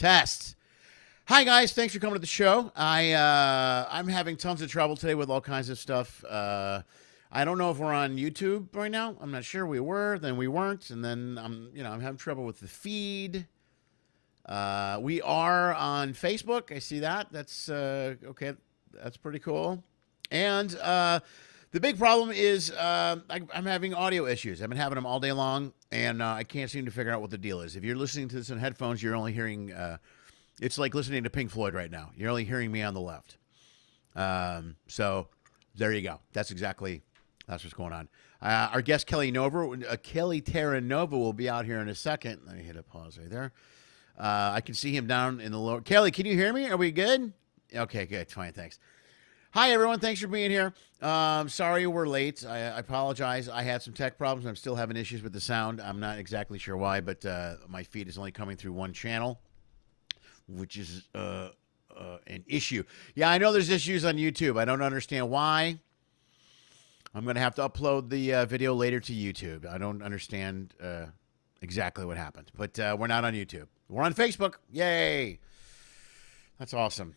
Test. Hi guys, thanks for coming to the show. I'm having tons of trouble today with all kinds of stuff. I don't know if we're on YouTube right now. I'm not sure. We were, then we weren't, and then I'm having trouble with the feed. We are on Facebook. I see that. That's okay. That's pretty cool. And the big problem is I'm having audio issues. I've been having them all day long, and I can't seem to figure out what the deal is. If you're listening to this in headphones, you're only hearing. It's like listening to Pink Floyd right now. You're only hearing me on the left. So there you go. That's what's going on. Our guest Kelly Terranova will be out here in a second. Let me hit a pause right there. I can see him down in the lower. Kelly, can you hear me? Are we good? Okay, good. Fine, thanks. Hi, everyone. Thanks for being here. Sorry we're late. I apologize. I had some tech problems. I'm still having issues with the sound. I'm not exactly sure why, but my feed is only coming through one channel, which is an issue. Yeah, I know there's issues on YouTube. I don't understand why. I'm going to have to upload the video later to YouTube. I don't understand exactly what happened, but we're not on YouTube. We're on Facebook. Yay. That's awesome.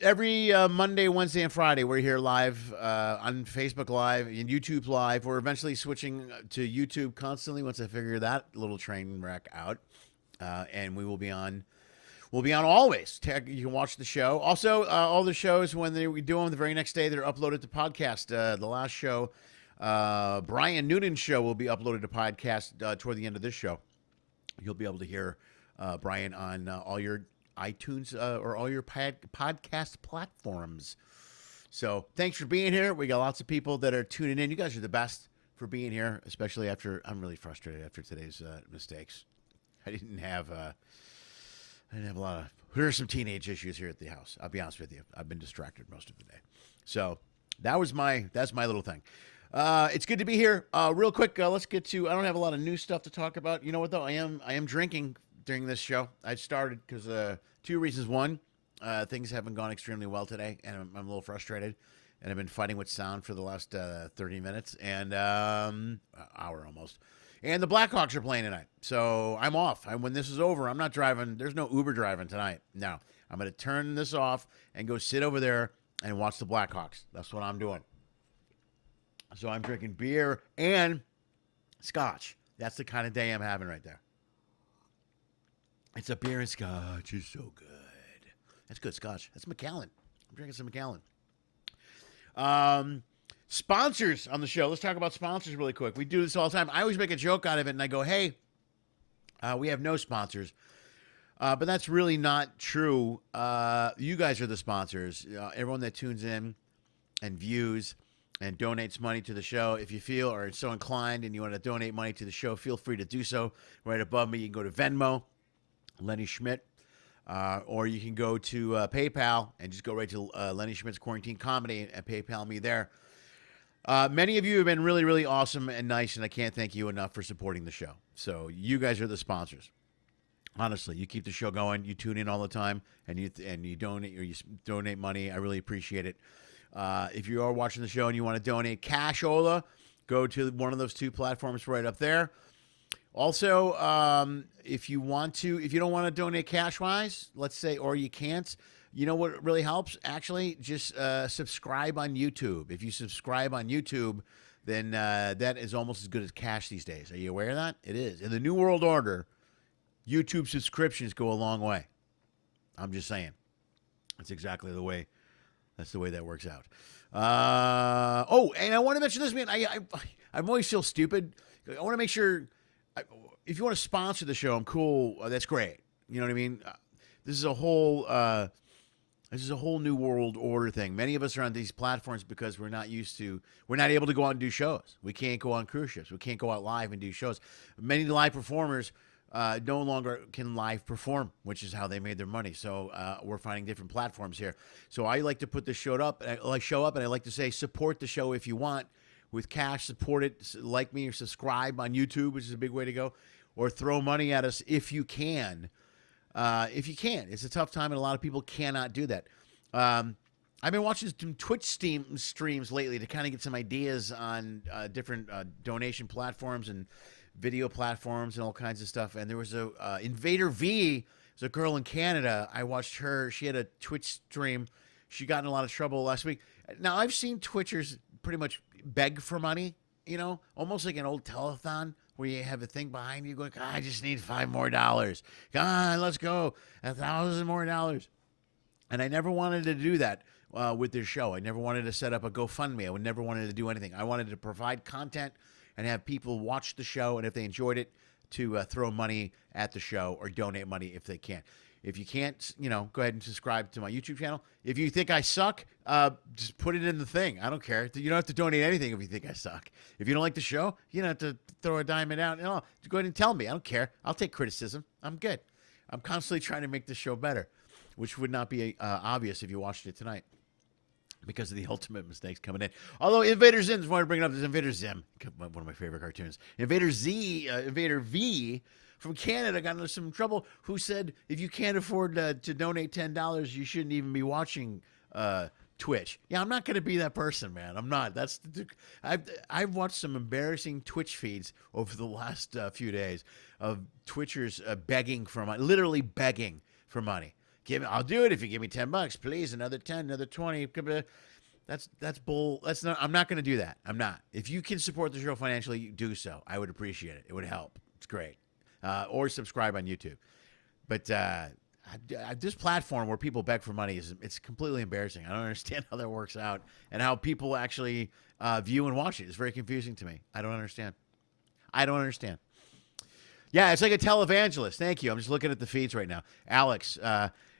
Every Monday, Wednesday, and Friday, we're here live on Facebook Live and YouTube Live. We're eventually switching to YouTube constantly once I figure that little train wreck out. And we will be on. We'll be on always. You can watch the show. Also, all the shows, when we do them the very next day, they're uploaded to podcast. The last show, Brian Noonan's show, will be uploaded to podcast toward the end of this show. You'll be able to hear Brian on all your iTunes or all your podcast platforms. So thanks for being here. We got lots of people that are tuning in. You guys are the best for being here, especially after I'm really frustrated after today's mistakes. I didn't have a lot of. There are some teenage issues here at the house. I'll be honest with you. I've been distracted most of the day. So that's my little thing. It's good to be here. Real quick, let's get to. I don't have a lot of new stuff to talk about. You know what though? I am drinking during this show. I started because two reasons. One, things haven't gone extremely well today, and I'm a little frustrated. And I've been fighting with sound for the last 30 minutes and hour almost. And the Blackhawks are playing tonight, so I'm off. When this is over, I'm not driving. There's no Uber driving tonight. No, I'm going to turn this off and go sit over there and watch the Blackhawks. That's what I'm doing. So I'm drinking beer and scotch. That's the kind of day I'm having right there. It's a beer and scotch. It's so good. That's good scotch. That's Macallan. I'm drinking some Macallan. Sponsors on the show. Let's talk about sponsors really quick. We do this all the time. I always make a joke out of it, and I go, hey, we have no sponsors. But that's really not true. You guys are the sponsors. Everyone that tunes in and views and donates money to the show. If you feel or are so inclined and you want to donate money to the show, feel free to do so. Right above me, you can go to Venmo, Lenny Schmidt, or you can go to PayPal and just go right to Lenny Schmidts Quarantine Comedy and PayPal me there. Many of you have been really, really awesome and nice, and I can't thank you enough for supporting the show. So you guys are the sponsors. Honestly, you keep the show going. You tune in all the time, and you donate money. I really appreciate it. If you are watching the show and you want to donate cashola, go to one of those two platforms right up there. Also, if you don't want to donate cash-wise, let's say, or you can't, you know what really helps? Actually, just subscribe on YouTube. If you subscribe on YouTube, then that is almost as good as cash these days. Are you aware of that? It is. In the New World Order, YouTube subscriptions go a long way. I'm just saying. That's exactly the way. That's the way that works out. And I want to mention this, man. I always feel stupid. I want to make sure. If you want to sponsor the show, I'm cool. That's great. You know what I mean? This is a whole new world order thing. Many of us are on these platforms because we're not able to go out and do shows. We can't go on cruise ships. We can't go out live and do shows. Many live performers no longer can live perform, which is how they made their money. So we're finding different platforms here. So I like to put the show up, and I like to say support the show if you want. With cash, support it, like me or subscribe on YouTube, which is a big way to go, or throw money at us if you can. If you can. It's a tough time, and a lot of people cannot do that. I've been watching some Twitch streams lately to kind of get some ideas on different donation platforms and video platforms and all kinds of stuff. And there was a Invader V There's a girl in Canada. I watched her. She had a Twitch stream. She got in a lot of trouble last week. Now, I've seen Twitchers pretty much beg for money, almost like an old telethon where you have a thing behind you going, I just need $5 more. Come on, let's go. $1,000 more. And I never wanted to do that with this show. I never wanted to set up a GoFundMe. I never wanted to do anything. I wanted to provide content and have people watch the show, and if they enjoyed it, to throw money at the show or donate money if they can. If you can't, go ahead and subscribe to my YouTube channel. If you think I suck, just put it in the thing. I don't care. You don't have to donate anything if you think I suck. If you don't like the show, you don't have to throw a diamond out. No, just go ahead and tell me. I don't care. I'll take criticism. I'm good. I'm constantly trying to make the show better, which would not be obvious if you watched it tonight because of the ultimate mistakes coming in. Although Invader Zim, I want to bring it up, this Invader Zim, one of my favorite cartoons. Invader V from Canada got into some trouble, who said if you can't afford to donate $10, you shouldn't even be watching Twitch. Yeah, I'm not going to be that person, man. I'm not. I've watched some embarrassing Twitch feeds over the last few days of Twitchers begging for money, literally begging for money. I'll do it if you give me $10, please. Another 10, another 20. That's bull. I'm not going to do that. I'm not. If you can support the show financially, do so. I would appreciate it. It would help. It's great. Or subscribe on YouTube. But this platform where people beg for money it's completely embarrassing. I don't understand how that works out and how people actually view and watch it. It's very confusing to me. I don't understand. Yeah, it's like a televangelist. Thank you. I'm just looking at the feeds right now. Alex,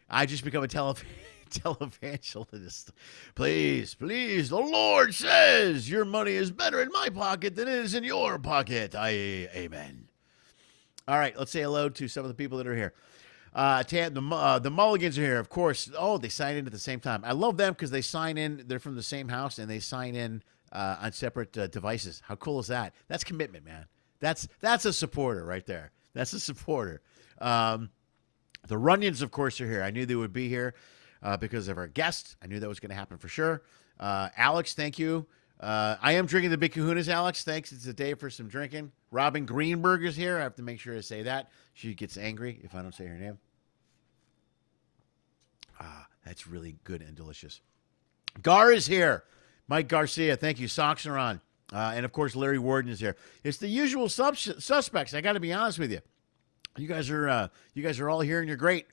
I just become a televangelist. Please, the Lord says your money is better in my pocket than it is in your pocket. Amen. All right, let's say hello to some of the people that are here. The Mulligans are here, of course. Oh, they sign in at the same time. I love them because they sign in. They're from the same house, and they sign in on separate devices. How cool is that? That's commitment, man. That's a supporter right there. That's a supporter. The Runyons, of course, are here. I knew they would be here because of our guest. I knew that was going to happen for sure. Alex, thank you. I am drinking the Big Kahunas, Alex. Thanks. It's a day for some drinking. Robin Greenberg is here. I have to make sure to say that. She gets angry if I don't say her name. That's really good and delicious. Gar is here. Mike Garcia, thank you. Socks are on. And, of course, Larry Warden is here. It's the usual suspects. I got to be honest with you. You guys are all here, and you're great.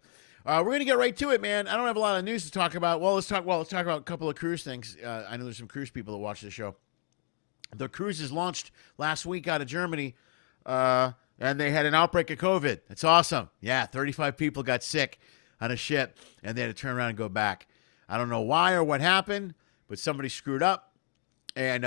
We're going to get right to it, man. I don't have a lot of news to talk about. Let's talk about a couple of cruise things. I know there's some cruise people that watch the show. The cruises launched last week out of Germany, and they had an outbreak of COVID. It's awesome. Yeah, 35 people got sick on a ship, and they had to turn around and go back. I don't know why or what happened, but somebody screwed up. And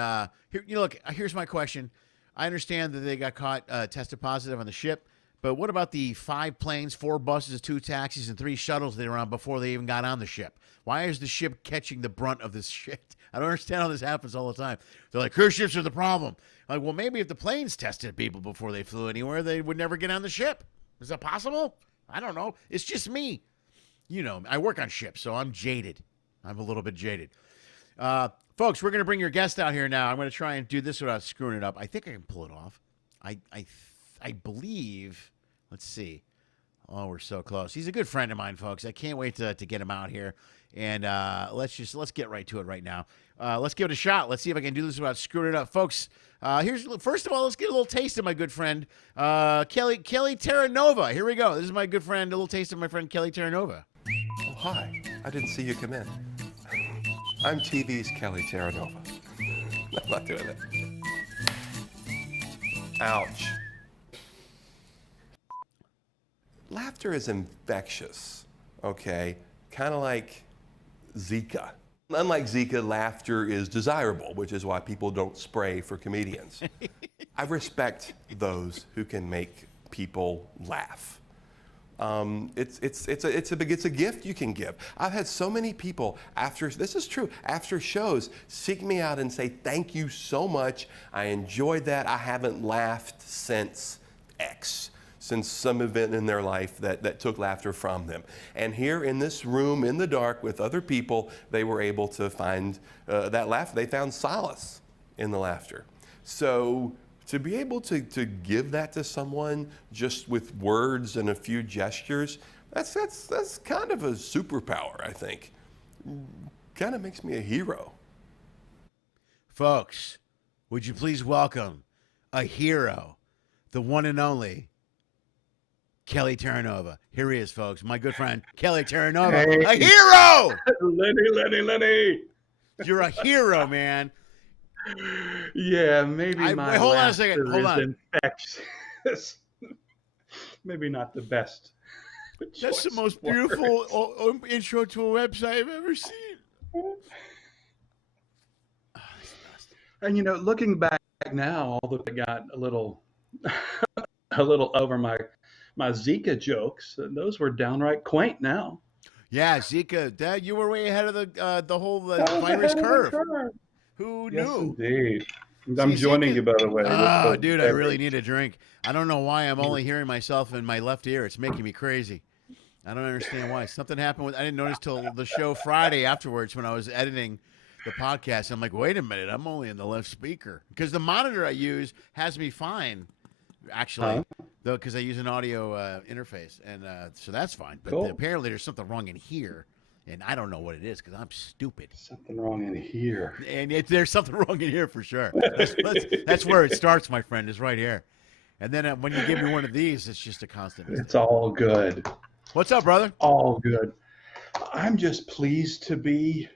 here's my question. I understand that they got caught tested positive on the ship, but what about the 5 planes, 4 buses, 2 taxis, and 3 shuttles they were on before they even got on the ship? Why is the ship catching the brunt of this shit? I don't understand how this happens all the time. They're like, cruise ships are the problem. I'm like, well, maybe if the planes tested people before they flew anywhere, they would never get on the ship. Is that possible? I don't know. It's just me. I work on ships, so I'm jaded. I'm a little bit jaded. Folks, we're going to bring your guest out here now. I'm going to try and do this without screwing it up. I think I can pull it off. I believe, let's see. Oh, we're so close. He's a good friend of mine, folks. I can't wait to get him out here. And let's get right to it right now. Let's give it a shot. Let's see if I can do this without screwing it up. Folks, first of all, let's get a little taste of my good friend, Kelly Terranova. Here we go. This is my good friend, a little taste of my friend, Kelly Terranova. Oh, hi. I didn't see you come in. I'm TV's Kelly Terranova. I'm not doing it. Ouch. Laughter is infectious, okay? Kind of like Zika. Unlike Zika, laughter is desirable, which is why people don't spray for comedians. I respect those who can make people laugh. It's a gift you can give. I've had so many people after shows seek me out and say, thank you so much. I enjoyed that. I haven't laughed since X, since some event in their life that took laughter from them. And here in this room in the dark with other people, they were able to find that laughter. They found solace in the laughter. So to be able to give that to someone just with words and a few gestures, That's kind of a superpower, I think. Kind of makes me a hero. Folks, would you please welcome a hero, the one and only Kelly Terranova. Here he is, folks. My good friend, Kelly Terranova. Hey. A hero! Lenny. You're a hero, man. Yeah, maybe my wait, hold on a second. laughter Hold on. is infectious. Maybe not the best. That's the choice most of words. beautiful intro to a website I've ever seen. And looking back now, although I got a little over my Zika jokes, those were downright quaint now. Yeah, Zika, Dad, you were way ahead of the whole I was virus ahead of the curve. curve. Who Yes, knew? indeed. I'm joining you, by the way. Oh, with the dude, I really beverage. need a drink. I don't know why I'm only hearing myself in my left ear. It's making me crazy. I don't understand why. Something happened I didn't notice till the show Friday afterwards when I was editing the podcast. I'm like, wait a minute, I'm only in the left speaker. Because the monitor I use has me fine, actually, though, because I use an audio interface. And so that's fine. But Cool. apparently there's something wrong in here. And I don't know what it is because I'm stupid. Something wrong in here. And there's something wrong in here for sure. That's where it starts, my friend, is right here. And then when you give me one of these, it's just a constant mistake. It's all good. What's up, brother? All good. I'm just pleased to be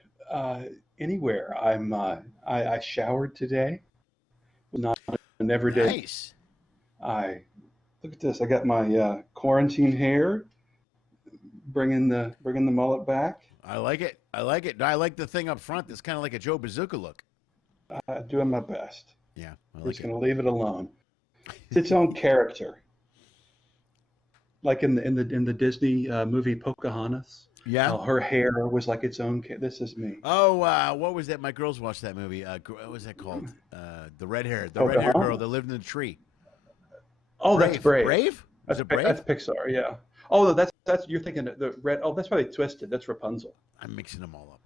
anywhere. I showered today. Not an everyday. Nice. Look at this. I got my quarantine hair. Bringing the mullet back. I like it. I like the thing up front that's kind of like a Joe Bazooka look. Doing my best. Yeah, We're just going to leave it alone. It's its own character. Like in the Disney movie Pocahontas. Yeah. Her hair was like its own. This is me. Oh, what was that? My girls watched that movie. What was that called? The red hair girl that lived in the tree. Oh, Brave. that's Brave. Brave? Was it Brave? That's Pixar. Yeah. Oh, that's you're thinking the red. Oh, that's probably Twisted. That's Rapunzel. I'm mixing them all up.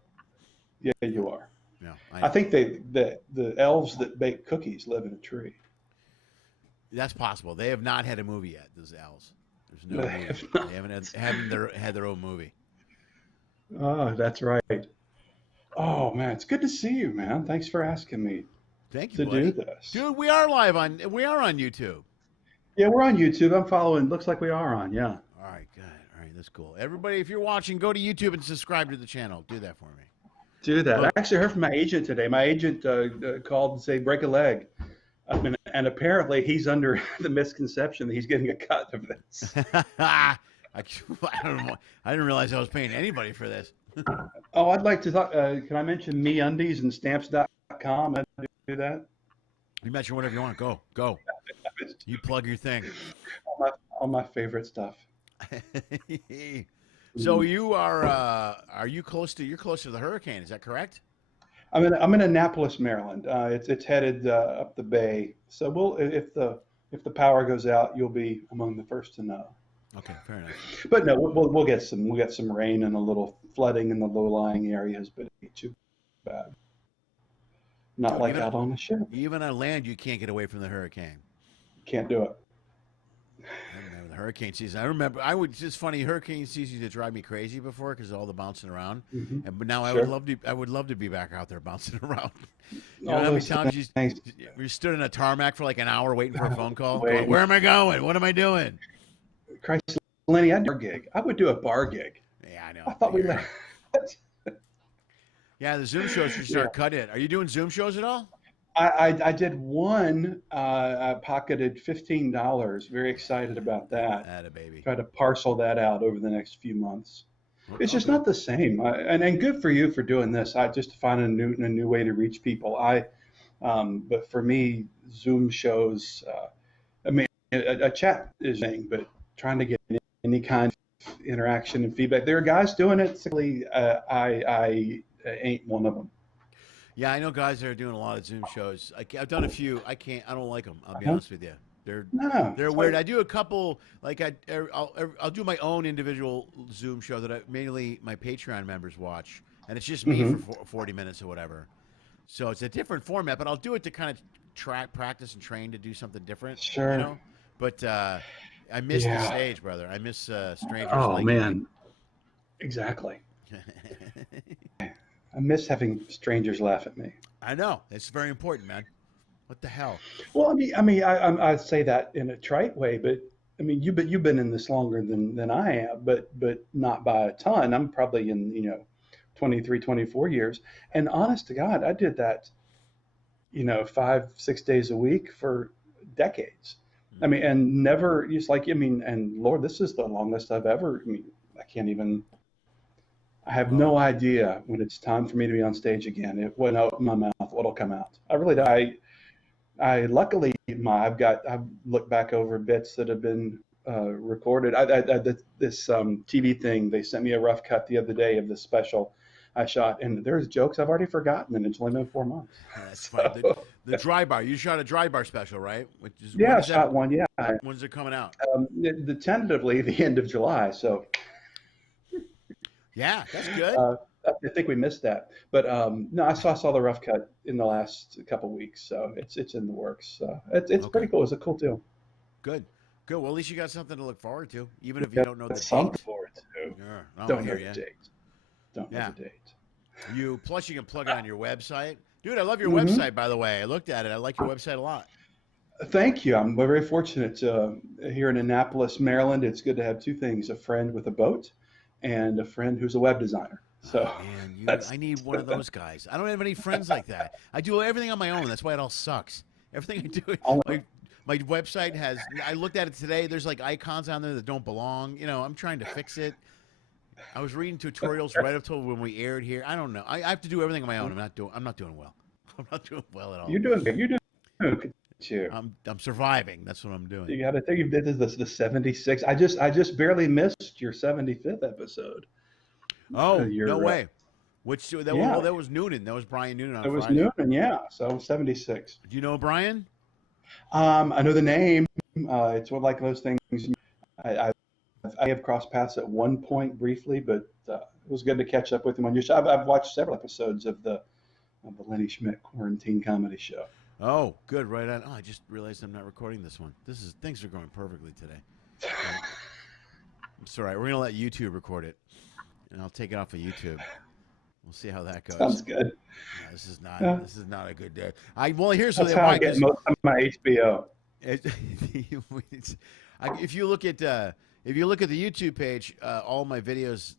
Yeah, you are. No, I think the elves that bake cookies live in a tree. That's possible. They have not had a movie yet. Those owls. There's no They movie. have not. They haven't had their own movie. Oh, that's right. Oh man, it's good to see you, man. Thanks for asking me Thank you, to buddy. do this. Dude, we are on YouTube. Yeah, we're on YouTube. I'm following. Looks like we are on. Yeah. All right, good. All right, that's cool. Everybody, if you're watching, go to YouTube and subscribe to the channel. Do that for me. Do that. I actually heard from my agent today. My agent called to say break a leg, and apparently he's under the misconception that he's getting a cut of this. I don't know. I didn't realize I was paying anybody for this. Oh, I'd like to talk. Can I mention MeUndies and Stamps.com? I do that. You mention whatever you want. Go. You plug your thing. All my favorite stuff. So you are you close to? You're close to the hurricane. Is that correct? I'm in Annapolis, Maryland. It's headed up the bay. So if the power goes out, you'll be among the first to know. Okay, fair enough. But no, we'll get some rain and a little flooding in the low-lying areas, but it ain't too bad. Not like out on the ship. Even on land, you can't get away from the hurricane. Can't do it. I remember the hurricane season. It's just funny. Hurricane season used to drive me crazy before because of all the bouncing around. Mm-hmm. But now Sure. I would love to be back out there bouncing around. You know All how many those times things. you stood in a tarmac for like an hour waiting for a phone call? Waiting. Going, where am I going? What am I doing? Christ, Lenny, I'd do a bar gig. I would do a bar gig. Yeah, I know. I thought we left. Yeah, the Zoom shows should start cut in. Are you doing Zoom shows at all? I did one. I pocketed $15. Very excited about that. Atta baby. Try to parcel that out over the next few months. It's just Okay. not the same. And good for you for doing this. I just find a new way to reach people. But for me, Zoom shows. I mean, a chat is a thing, but trying to get any kind of interaction and feedback. There are guys doing it. Simply, I ain't one of them. Yeah, I know guys that are doing a lot of Zoom shows. I've done a few. I don't like them. I'll be Uh-huh. honest with you. They're It's weird. like- I do a couple. Like I'll do my own individual Zoom show that mainly my Patreon members watch, and it's just me for 40 minutes or whatever. So it's a different format, but I'll do it to kind of practice and train to do something different. Sure. You know? But I miss the Yeah. stage, brother. I miss strangers Oh liking man, exactly. me. I miss having strangers laugh at me. I know. It's very important, man. What the hell? Well, I say that in a trite way, but I mean, you've been in this longer than I am, but not by a ton. I'm probably in 23, 24 years, and honest to God, I did that 5, 6 days a week for decades. I mean, and never just like and Lord, this is the longest I've ever. I mean, I can't even. I have Well, no idea when it's time for me to be on stage again. It wouldn't open my mouth, what'll come out. I really right. don't. I luckily I've looked back over bits that have been recorded. This TV thing, they sent me a rough cut the other day of the special I shot, and there's jokes I've already forgotten, and it's only been 4 months. That's funny. So The dry bar. You shot a dry bar special, right? Which is when yeah, I is that? shot one. Yeah, When's it coming out? tentatively the end of July. So Yeah, that's good. uh, I think we missed that, but no, I saw the rough cut in the last couple weeks, so it's in the works. It's Okay, pretty cool. It's a cool deal. good, good. Well, at least you got something to look forward to, even if you Yeah, don't know the something date. for it too. Yeah, I Don't know hear the you. date. Don't know Yeah, the date. plus you can plug it on your website, dude. I love your Hmm. website, by the way. I looked at it. I like your website a lot. Thank you. I'm very fortunate here in Annapolis, Maryland. It's good to have two things: a friend with a boat, and a friend who's a web designer. Oh So man, that's I need one of those guys. I don't have any friends like that. I do everything on my own. That's why it all sucks. Everything I do, only. my website has. I looked at it today. There's like icons on there that don't belong. I'm trying to fix it. I was reading tutorials right up till when we aired here. I don't know. I have to do everything on my own. I'm not doing well. I'm not doing well at all. You're doing good. You're doing good too. I'm surviving. That's what I'm doing. You got to think you did the 76. I just barely missed your 75th episode. Oh, no Your way. Which yeah, that was Noonan. That was Brian Noonan on it was Friday. Newman. Yeah, so 76. Do you know Brian? I know the name. It's one like those things. I, I have crossed paths at one point briefly, but it was good to catch up with him on your show. I've watched several episodes of the Lenny Schmidt quarantine comedy show. Oh, good. Right on. Oh, I just realized I'm not recording this one. Things are going perfectly today. It's all right. We're gonna let YouTube record it, and I'll take it off of YouTube. We'll see how that goes. Sounds good. Yeah, this is Yeah. not a good day. Here's That's the how I why. get most of my HBO. If you look at the YouTube page, all my videos,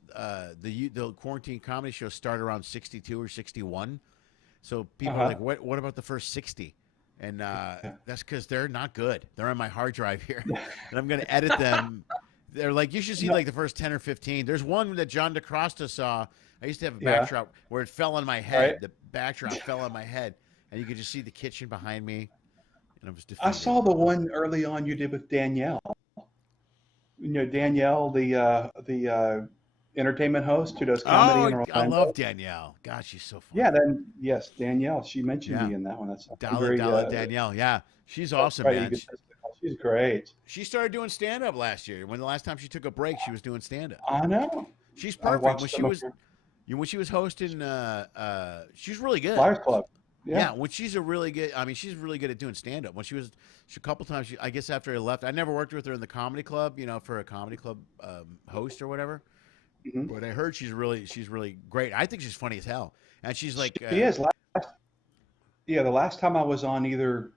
the quarantine comedy show start around 62 or 61. So people are Uh-huh. like, what about the first 60? And that's because they're not good. They're on my hard drive here, and I'm going to edit them. They're like, you should see like the first 10 or 15. There's one that John DeCrosta saw. I used to have a Yeah. backdrop where it fell on my head. Right. The backdrop fell on my head, and you could just see the kitchen behind me, and I was I defeated. saw the one early on you did with Danielle. Danielle, the entertainment host who does comedy in Oh, I Orlando. love Danielle. God, she's so funny. Yeah, then yes, Danielle. She mentioned Yeah. me in that one. That's I'm Dollar very Danielle. Yeah. She's awesome, quite man. egotistical. She's great. She started doing stand up last year. When the last time she took a break, she was doing stand up. I know. She's I perfect. watched When she some of was her when she was hosting she's really good. Flyers Club. Yeah, Yeah. when she's really good at doing stand up. When she a couple times, I guess after I left, I never worked with her in the comedy club, for a comedy club host or whatever. Hmm. But I heard she's really great. I think she's funny as hell. And she's like, She is. Yeah, the last time I was on either,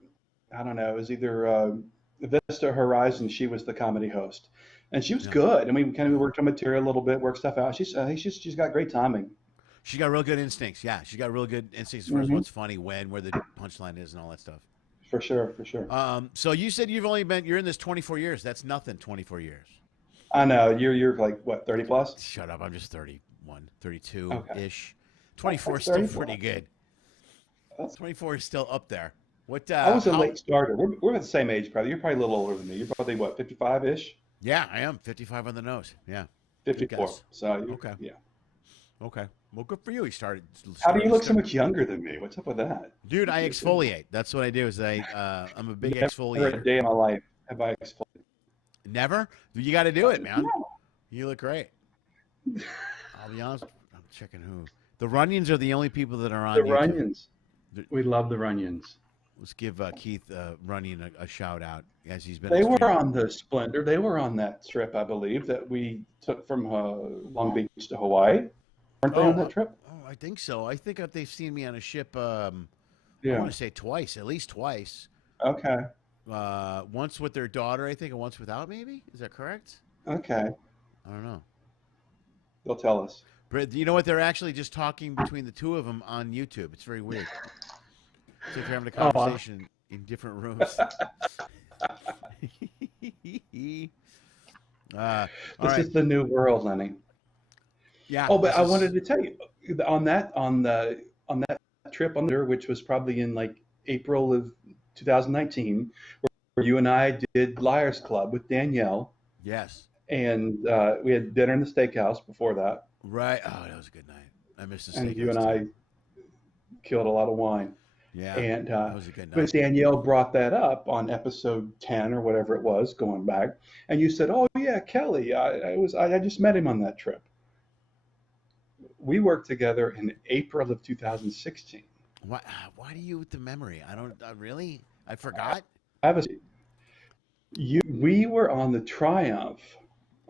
I don't know, it was either Vista Horizon. She was the comedy host, and she was yeah. good. I mean, we worked on material a little bit, worked stuff out. I think she's got great timing. She got real good instincts. Yeah, she got real good instincts as far as Hmm. what's funny, where the punchline is, and all that stuff. For sure, for sure. So you said you're in this 24 years. That's nothing. 24 years. I know you're like what 30 plus? Shut up. I'm just 31, 32 Okay, ish. 24 is that's still 30 pretty plus. good. That's, 24 is still up there. What? I was a How? late starter. We're the same age, probably. You're probably a little older than me. You're probably what 55 ish, Yeah, I am 55 on the nose. Yeah, good 54. guess. So Okay. yeah. Okay. Well, good for you. He started. How do you look so started- much younger than me? What's up with that? Dude, I exfoliate. That's what I do. I'm a big Never a exfoliator. day in my life have I exfoliated. Never. You got to do it, man. No. You look great. I'll be honest. I'm checking who. The Runyons are the only people that are on The YouTube. Runyons. We love the Runyons. Let's give Keith Runyon a shout out as he's been. They were on the Splendor. They were on that trip, I believe, that we took from Long Beach to Hawaii. Weren't they on that trip? Oh, I think so. I think they've seen me on a ship. Yeah. I want to say twice, at least twice. Okay. Once with their daughter, I think, and once without. Maybe is that correct? Okay. I don't know. They'll tell us. But you know what? They're actually just talking between the two of them on YouTube. It's very weird. It's like they're having a conversation in different rooms. This is the new world, Lenny. Yeah. Oh, but I wanted to tell you on that trip on there, which was probably in like April of 2019, where you and I did Liars Club with Danielle. Yes. And we had dinner in the steakhouse before that. Right. Oh, that was a good night. I missed the steakhouse. And you and I killed a lot of wine. Yeah. And that was a good night. but Danielle brought that up on episode 10 or whatever it was, going back, and you said, "Oh yeah, Kelly, I just met him on that trip." We worked together in April of 2016. Why do you with the memory? I don't really. I forgot. We were on the Triumph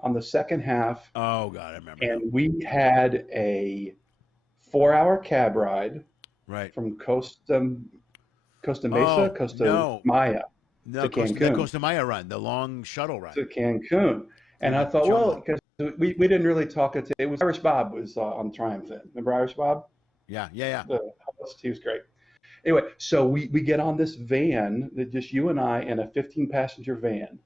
on the second half. Oh God, I remember. And we had a 4-hour cab ride. Right. From Costa Mesa, Maya to Cancun. The Costa Maya run, the long shuttle run. To Cancun. And I thought, well, because we didn't really talk. It was Irish Bob was on Triumph then. Remember Irish Bob? Yeah. The host, he was great. Anyway, so we get on this van, just you and I, in a 15-passenger van.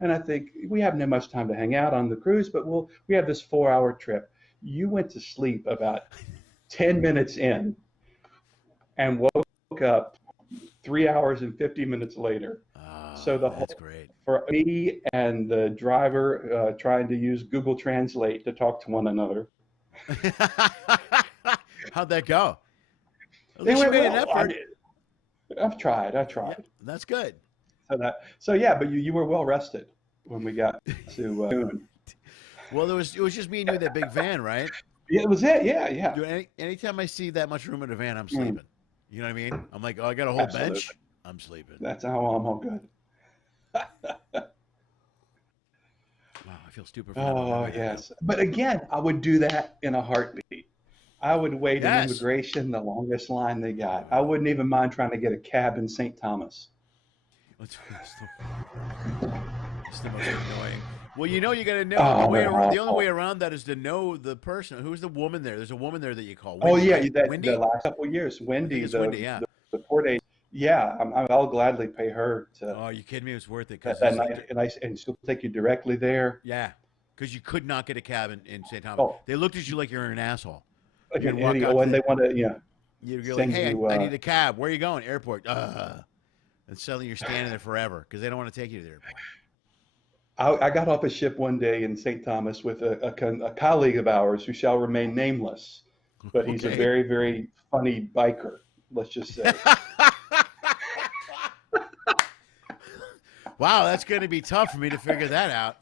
And I think we haven't had much time to hang out on the cruise, but we have this 4-hour trip. You went to sleep about 10 minutes in. And woke up 3 hours and 50 minutes later. So that's great. For me and the driver trying to use Google Translate to talk to one another. How'd that go? At They least you went made an well. effort. I've tried. Yeah, that's good. So yeah, but you were well rested when we got to. Well, it was just me and you in that big van, right? Yeah, it was it. Yeah. Dude, anytime I see that much room in a van, I'm sleeping. You know what I mean? I'm like, oh, I got a whole bench. I'm sleeping. That's how I'm all good. Wow, I feel stupid. Oh yes, but again, I would do that in a heartbeat. I would wait in immigration, the longest line they got. I wouldn't even mind trying to get a cab in St. Thomas. It's the most annoying. Well, you got to know the only way around that is to know the person. Who's the woman there? There's a woman there that you call Wendy. Oh yeah, Wendy? The last couple of years, Wendy. Yeah. The 4 days. Yeah, I'll gladly pay her to. Oh, you kidding me? It was worth it. And she'll take you directly there. Yeah, because you could not get a cab in St. Thomas. Oh. They looked at you like you're an asshole. Like an idiot, when they want to, you're like, hey, I need a cab. Where are you going? Airport. And suddenly you're standing there forever because they don't want to take you to the airport. I got off a ship one day in St. Thomas with a colleague of ours who shall remain nameless, but he's a very, very funny biker, let's just say. Wow, that's going to be tough for me to figure that out.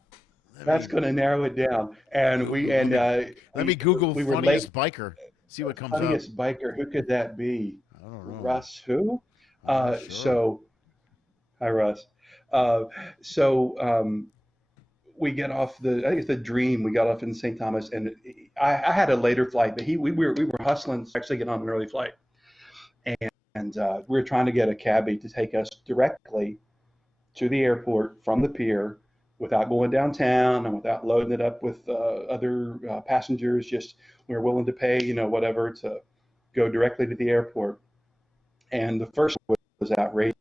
That's going to narrow it down. And let me Google funniest biker, see what comes up. Funniest biker, who could that be? I don't know. Russ, who? Sure. So, hi Russ. We get off I think it's the Dream. We got off in St. Thomas, and I had a later flight, but we were hustling to actually get on an early flight, and we were trying to get a cabbie to take us directly to the airport from the pier without going downtown and without loading it up with other passengers. Just we were willing to pay, whatever to go directly to the airport. And the first was outrageous.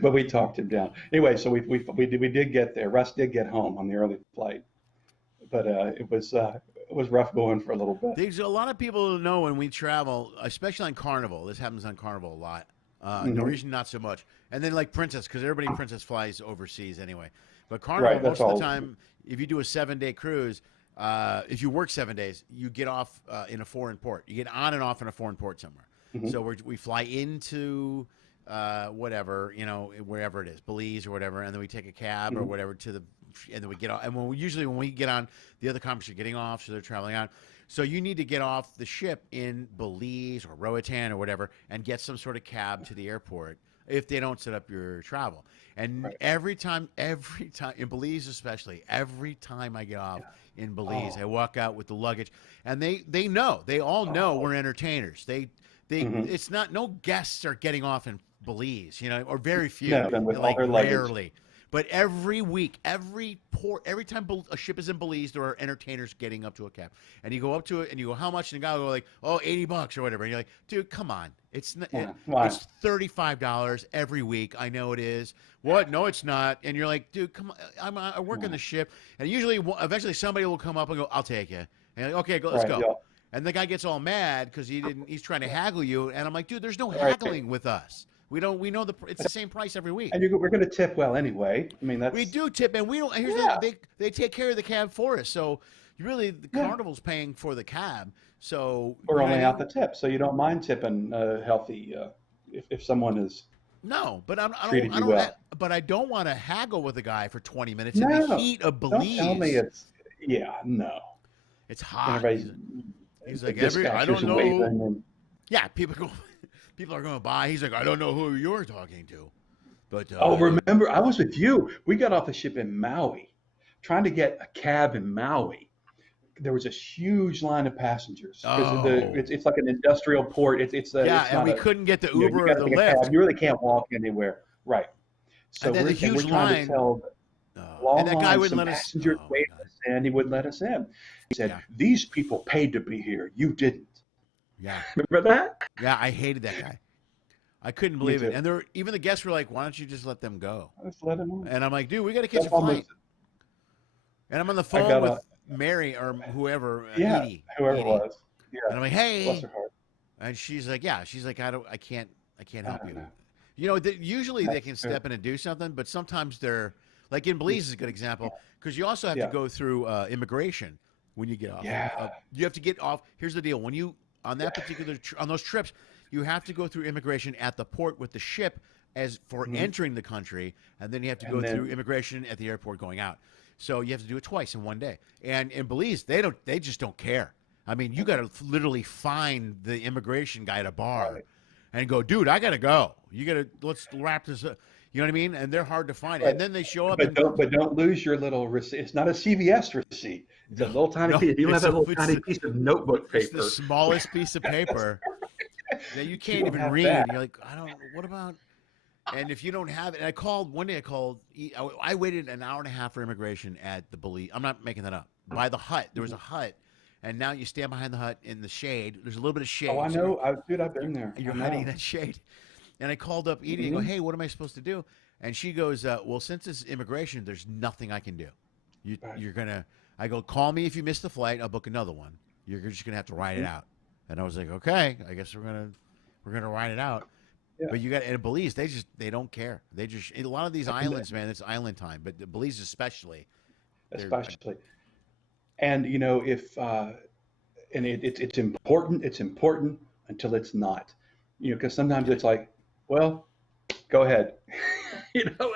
But we talked him down. Anyway, so we did get there. Russ did get home on the early flight, but it was rough going for a little bit. There's a lot of people who know when we travel, especially on Carnival. This happens on Carnival a lot. Norwegian, not so much. And then like Princess, because everybody in Princess flies overseas anyway. But Carnival, most of the time, if you do a 7-day cruise, if you work 7 days, you get off in a foreign port. You get on and off in a foreign port somewhere. So we fly into whatever, wherever it is, Belize or whatever, and then we take a cab or whatever to and then we get off. And when we get on, the other comics are getting off, so they're traveling on. So you need to get off the ship in Belize or Roatan or whatever, and get some sort of cab to the airport if they don't set up your travel. And Right. every time in Belize especially, every time I get off in Belize, I walk out with the luggage, and they all know we're entertainers. It's not, no guests are getting off in Belize, or very few, No, then with all like their luggage. rarely. But every week, every time a ship is in Belize, there are entertainers getting up to a cab. And you go up to it, and you go, how much? And the guy will go like, oh, $80 or whatever. And you're like, dude, come on. It's it's $35 every week. I know it is. What? No, it's not. And you're like, dude, come on. I work on the ship. And eventually somebody will come up and go, I'll take you. And you're like, okay, let's go. Yeah. And the guy gets all mad because he's trying to haggle you. And I'm like, dude, there's no haggling with us. We know it's the same price every week. And we're going to tip well anyway. I mean, We do tip, and we don't. Here's they take care of the cab for us. So really, the Carnival's paying for the cab. So we're only out the tip, so you don't mind tipping healthy if someone is. No, but I don't want to haggle with a guy for 20 minutes in the heat of Belize. Don't tell me it's no. It's hot. He's like I don't know. Yeah, people are going to buy. He's like, I don't know who you're talking to. But remember, I was with you. We got off the ship in Maui, trying to get a cab in Maui. There was a huge line of passengers because it's like an industrial port. And we couldn't get the Uber or the Lyft. You really can't walk anywhere, right? So and then the huge line. And that guy wouldn't let us. Passengers waved us in. He wouldn't let us in. He said, "These people paid to be here. You didn't." Yeah. Remember that? Yeah, I hated that guy. I couldn't believe it. And even the guests were like, why don't you just let them go? Just let them go. And I'm like, dude, we got to catch a flight. And I'm on the phone with Mary or whoever, Edie. Whoever it was. Yeah. And I'm like, hey. Bless her heart. And she's like, I can't help you. Usually they can step in and do something, but sometimes they're, like in Belize is a good example, because you also have to go through immigration when you get off. Yeah. You have to get off. Here's the deal. When you, on that particular, on those trips, you have to go through immigration at the port with the ship as for entering the country, and then you have to go through immigration at the airport going out. So you have to do it twice in one day. And in Belize, they just don't care. I mean, you got to literally find the immigration guy at a bar and go, dude, I got to go. Let's wrap this up. You know what I mean? And they're hard to find. And then they show up. But don't lose your little receipt. It's not a CVS receipt. It's a little tiny piece. You don't have that little tiny piece of notebook paper. It's the smallest piece of paper that you can't even read. That. You're like, what about? And if you don't have it, and one day I waited an hour and a half for immigration at the Belize. I'm not making that up. By the hut. There was a hut. And now you stand behind the hut in the shade. There's a little bit of shade. Oh, I know. I've been there. You're hiding that shade. And I called up Edie and go, hey, what am I supposed to do? And she goes, well, since it's immigration, there's nothing I can do. You're going to, I go, call me if you miss the flight. I'll book another one. You're just going to have to ride it out. And I was like, okay, I guess we're going to ride it out. Yeah. But you got, and Belize, they don't care. They just, a lot of these islands, man, it's island time, but Belize especially. And, if, and it's important until it's not, because sometimes it's like, well, go ahead.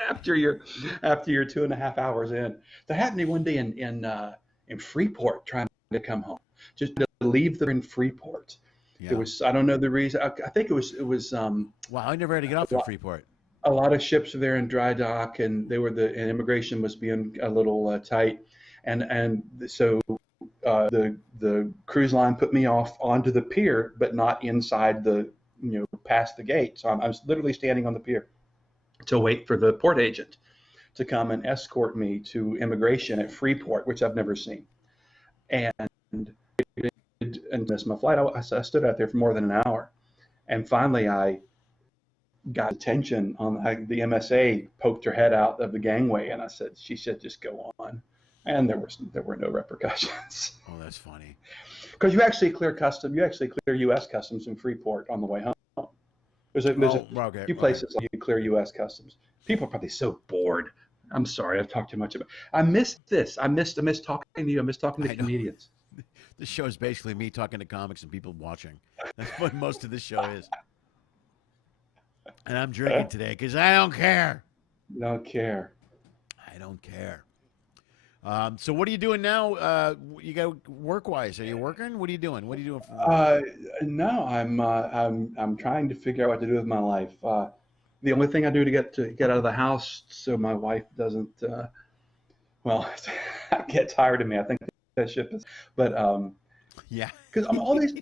After you're 2.5 hours in. That happened to me one day in Freeport trying to come home. Just to leave there in Freeport. Yeah. It was, I don't know the reason. I think it was. Wow, I never had to get off in Freeport. A lot of ships were there in dry dock, and and immigration was being a little tight, and so the cruise line put me off onto the pier, but not inside the past the gate. So I was literally standing on the pier to wait for the port agent to come and escort me to immigration at Freeport, which I've never seen. And missed my flight. I stood out there for more than an hour, and finally I got attention on the MSA. Poked her head out of the gangway, and she said, just go on. And there were no repercussions. Oh, that's funny. Because you actually clear U.S. customs in Freeport on the way home. There's a few places you clear U.S. customs. People are probably so bored. I'm sorry, I've talked too much about. I missed this. I miss talking to you. I miss talking to comedians. This show is basically me talking to comics and people watching. That's what most of this show is. And I'm drinking today because I don't care. You don't care. I don't care. So what are you doing now? You got work-wise? Are you working? What are you doing? What are you doing for work? No, I'm trying to figure out what to do with my life. The only thing I do to get out of the house so my wife doesn't well get tired of me. I think that ship is, but Yeah. because I'm all these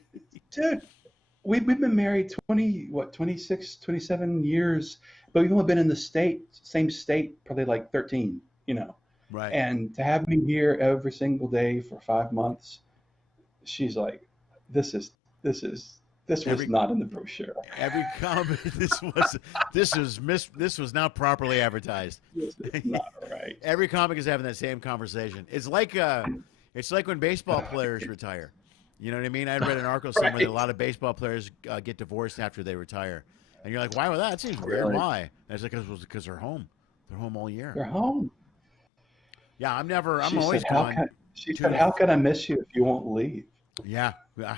dude. We've been married 26, 27 years, but we've only been in the same state, probably like 13, you know. Right. And to have me here every single day for 5 months, she's like, this was Every not in the brochure. every comment this was not properly advertised. This is not right. Every comic is having that same conversation. It's like when baseball players retire. You know what I mean? I read an article somewhere that a lot of baseball players get divorced after they retire, and you're like, why would that? That seems weird. Really? Why? And it's like because they're home. They're home all year. You're home. Yeah, I'm She always said, how gone. can, she said, how can I miss you if you won't leave? Yeah, yeah.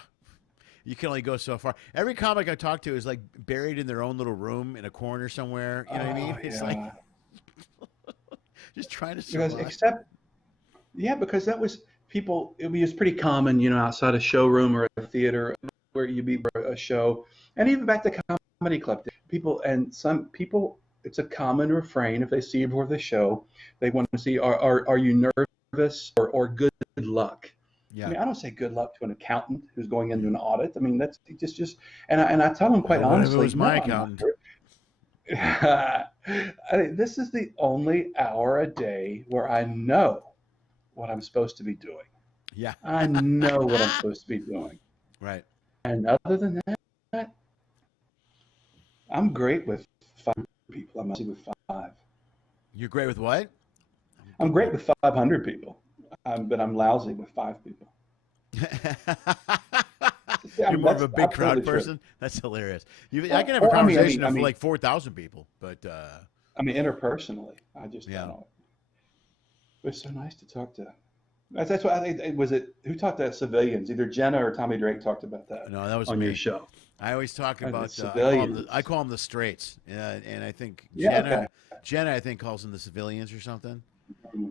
You can only go so far. Every comic I talk to is like buried in their own little room in a corner somewhere. You know what I mean? It's like just trying to survive. Because that was people. It was pretty common, you know, outside a showroom or a theater where you'd be for a show, and even back to comedy club. Some people, it's a common refrain if they see you before the show, they want to see are you nervous or good luck. Yeah. I mean, I don't say good luck to an accountant who's going into an audit. I mean, that's just, and I tell them quite honestly, It was my no, accountant. This is the only hour a day where I know what I'm supposed to be doing. Yeah. I know what I'm supposed to be doing. Right. And other than that, I'm great with 5 people. I'm mostly with 5. You're great with what? I'm great with 500 people, but I'm lousy with 5 people. You're more of a big crowd person. That's hilarious. I can have a conversation of like 4,000 people, but I mean, interpersonally, I just yeah. don't. It was so nice to talk to. That's what I think. Was it who talked to civilians? Either Jenna or Tommy Drake talked about that. No, that was on me. your show. I always talk about civilians. I call them the straights, and I think Jenna I think calls them the civilians or something.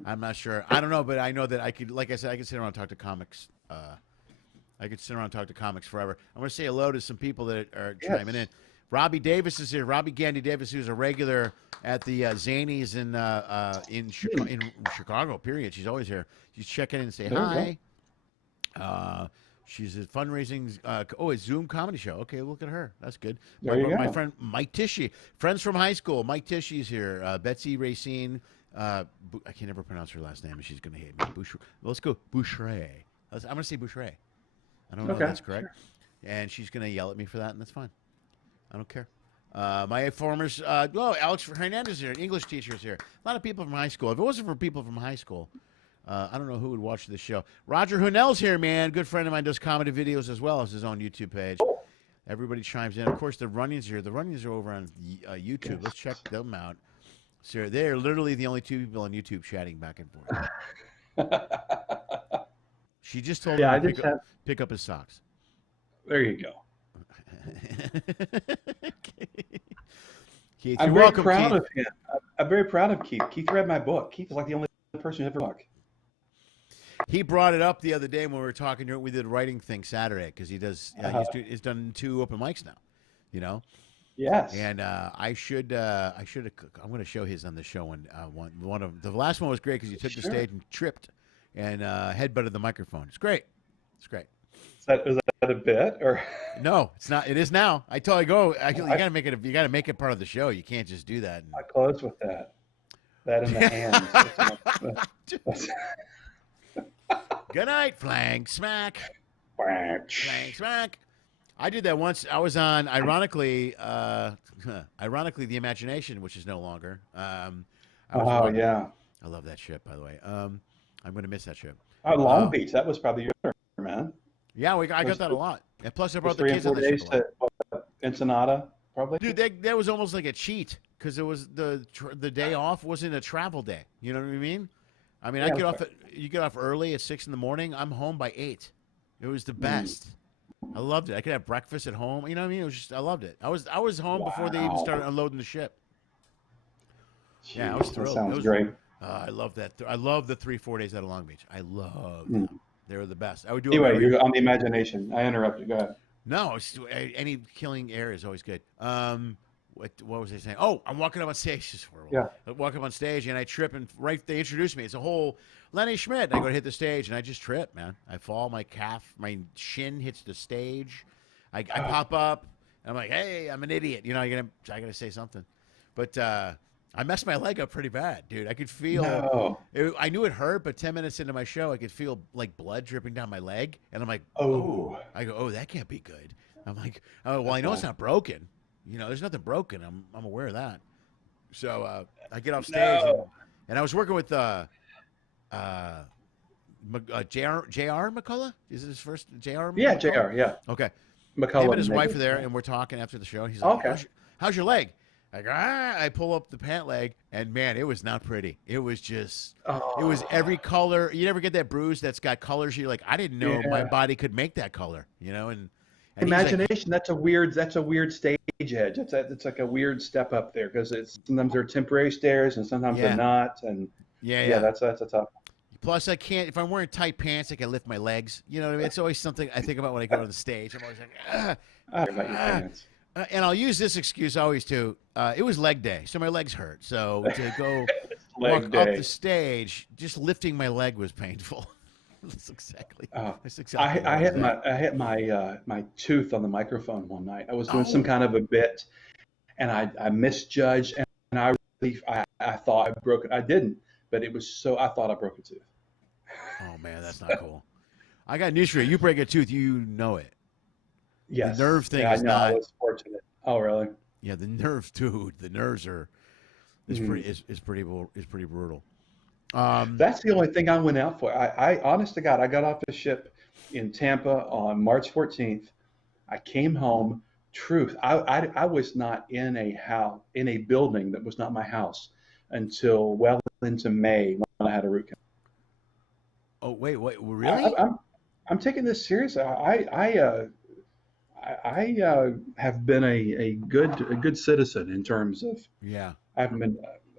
I'm not sure. I don't know, but I know that I could, like I said, I could sit around and talk to comics. I could sit around and talk to comics forever. I'm going to say hello to some people that are chiming in. Robbie Davis is here. Robbie Gandy Davis, who's a regular at the Zanies in Chicago. Period. She's always here. She's checking in and say hi. She's at fundraising. A Zoom comedy show. Okay, look at her. That's good. My friend Mike Tishy, friends from high school. Mike Tishy's here. Betsy Racine. I can never pronounce her last name, and she's going to hate me. Let's go Boucher. I'm going to say Boucher. I don't know if that's correct. Sure. And she's going to yell at me for that, and that's fine. I don't care. My formers, Alex Hernandez is here, English teacher is here. A lot of people from high school. If it wasn't for people from high school, I don't know who would watch this show. Roger Hunnell's here, man. Good friend of mine, does comedy videos as well as his own YouTube page. Everybody chimes in. Of course, the Runions are here. The Runions are over on YouTube. Let's check them out. So they're literally the only 2 people on YouTube chatting back and forth. She just told him to pick up his socks. There you go. Keith, I'm very proud of him. I'm very proud of Keith. Keith read my book. Keith is like the only person who ever read my book. He brought it up the other day when we were talking. We did a writing thing Saturday because he does. He's done 2 open mics now. You know. Yes. And I should. I'm going to show his on the show. And one of the last one was great because he took the stage and tripped and headbutted the microphone. It's great. It's great. Is that a bit or? No, it's not. It is now. I told you you got to make it. You got to make it part of the show. You can't just do that. I close with that. That in the hands. Good night, flank smack. Flank smack. I did that once. I was on, ironically, The Imagination, which is no longer. Yeah. I love that ship, by the way. I'm going to miss that ship. Long Beach. That was probably your turn, man. Yeah, I got that a lot. And plus, I brought the kids 3 on or 4 the days ship. to Ensenada, probably. Dude, that was almost like a cheat because it was the day off wasn't a travel day. You know what I mean? I mean, you get off early at 6 in the morning. I'm home by 8. It was the best. I loved it. I could have breakfast at home. You know what I mean? It was just, I loved it. I was home before they even started unloading the ship. Jeez, yeah, I was thrilled. That sounds great. I love that. I love the 3-4 days out of Long Beach. I love Mm. them. They were the best. I would do them Anyway, every. you're on the imagination. I interrupted. Go ahead. No, any killing area is always good. What was I saying? Oh, I'm walking up on stage. This is horrible. Yeah. I walk up on stage and I trip, and they introduce me. It's a whole Lenny Schmidt. And I go to hit the stage and I just trip, man. I fall. My my shin hits the stage. I pop up and I'm like, hey, I'm an idiot. You know, I gotta say something. But I messed my leg up pretty bad, dude. I could feel. No. I knew it hurt, but 10 minutes into my show, I could feel like blood dripping down my leg, and I'm like, Oh. I go, oh, that can't be good. I'm like, oh, well, I know it's not broken. You know, there's nothing broken. I'm aware of that. So I get off stage, and I was working with J.R. McCullough. Is it his first J.R.? Yeah, JR. Yeah. Okay. McCullough Him and his wife maybe. are there, and we're talking after the show. And he's like, Okay. how's your leg? I go, I pull up the pant leg, and man, it was not pretty. It was just, it was every color. You never get that bruise that's got colors. You're like, I didn't know my body could make that color, you know? And Imagination. That's a weird stage edge. It's like a weird step up there because sometimes they're temporary stairs and sometimes they're not. And yeah, that's a tough. Plus, I can't, if I'm wearing tight pants, I can lift my legs. You know what I mean? It's always something I think about when I go on the stage. I'm always like, About your pants. and I'll use this excuse always too. It was leg day, so my legs hurt. So to go Leg walk day. up the stage, just lifting my leg was painful. That's exactly. I hit my tooth on the microphone one night. I was doing some kind of a bit, and I misjudged, and I thought I broke it. I didn't, but it was so I thought I broke a tooth. Oh man, that's not cool. I got news for you. You break a tooth, you know it. Yes. The nerve thing is I know, not. I was fortunate. Oh, really? Yeah, the nerve, dude. The nerves are is pretty brutal. That's the only thing I went out for. I honest to God, I got off the ship in Tampa on March 14th. I came home. Truth, I was not in a building that was not my house until well into May when I had a root canal. Oh wait, really? I'm taking this serious. I have been a good citizen in terms of I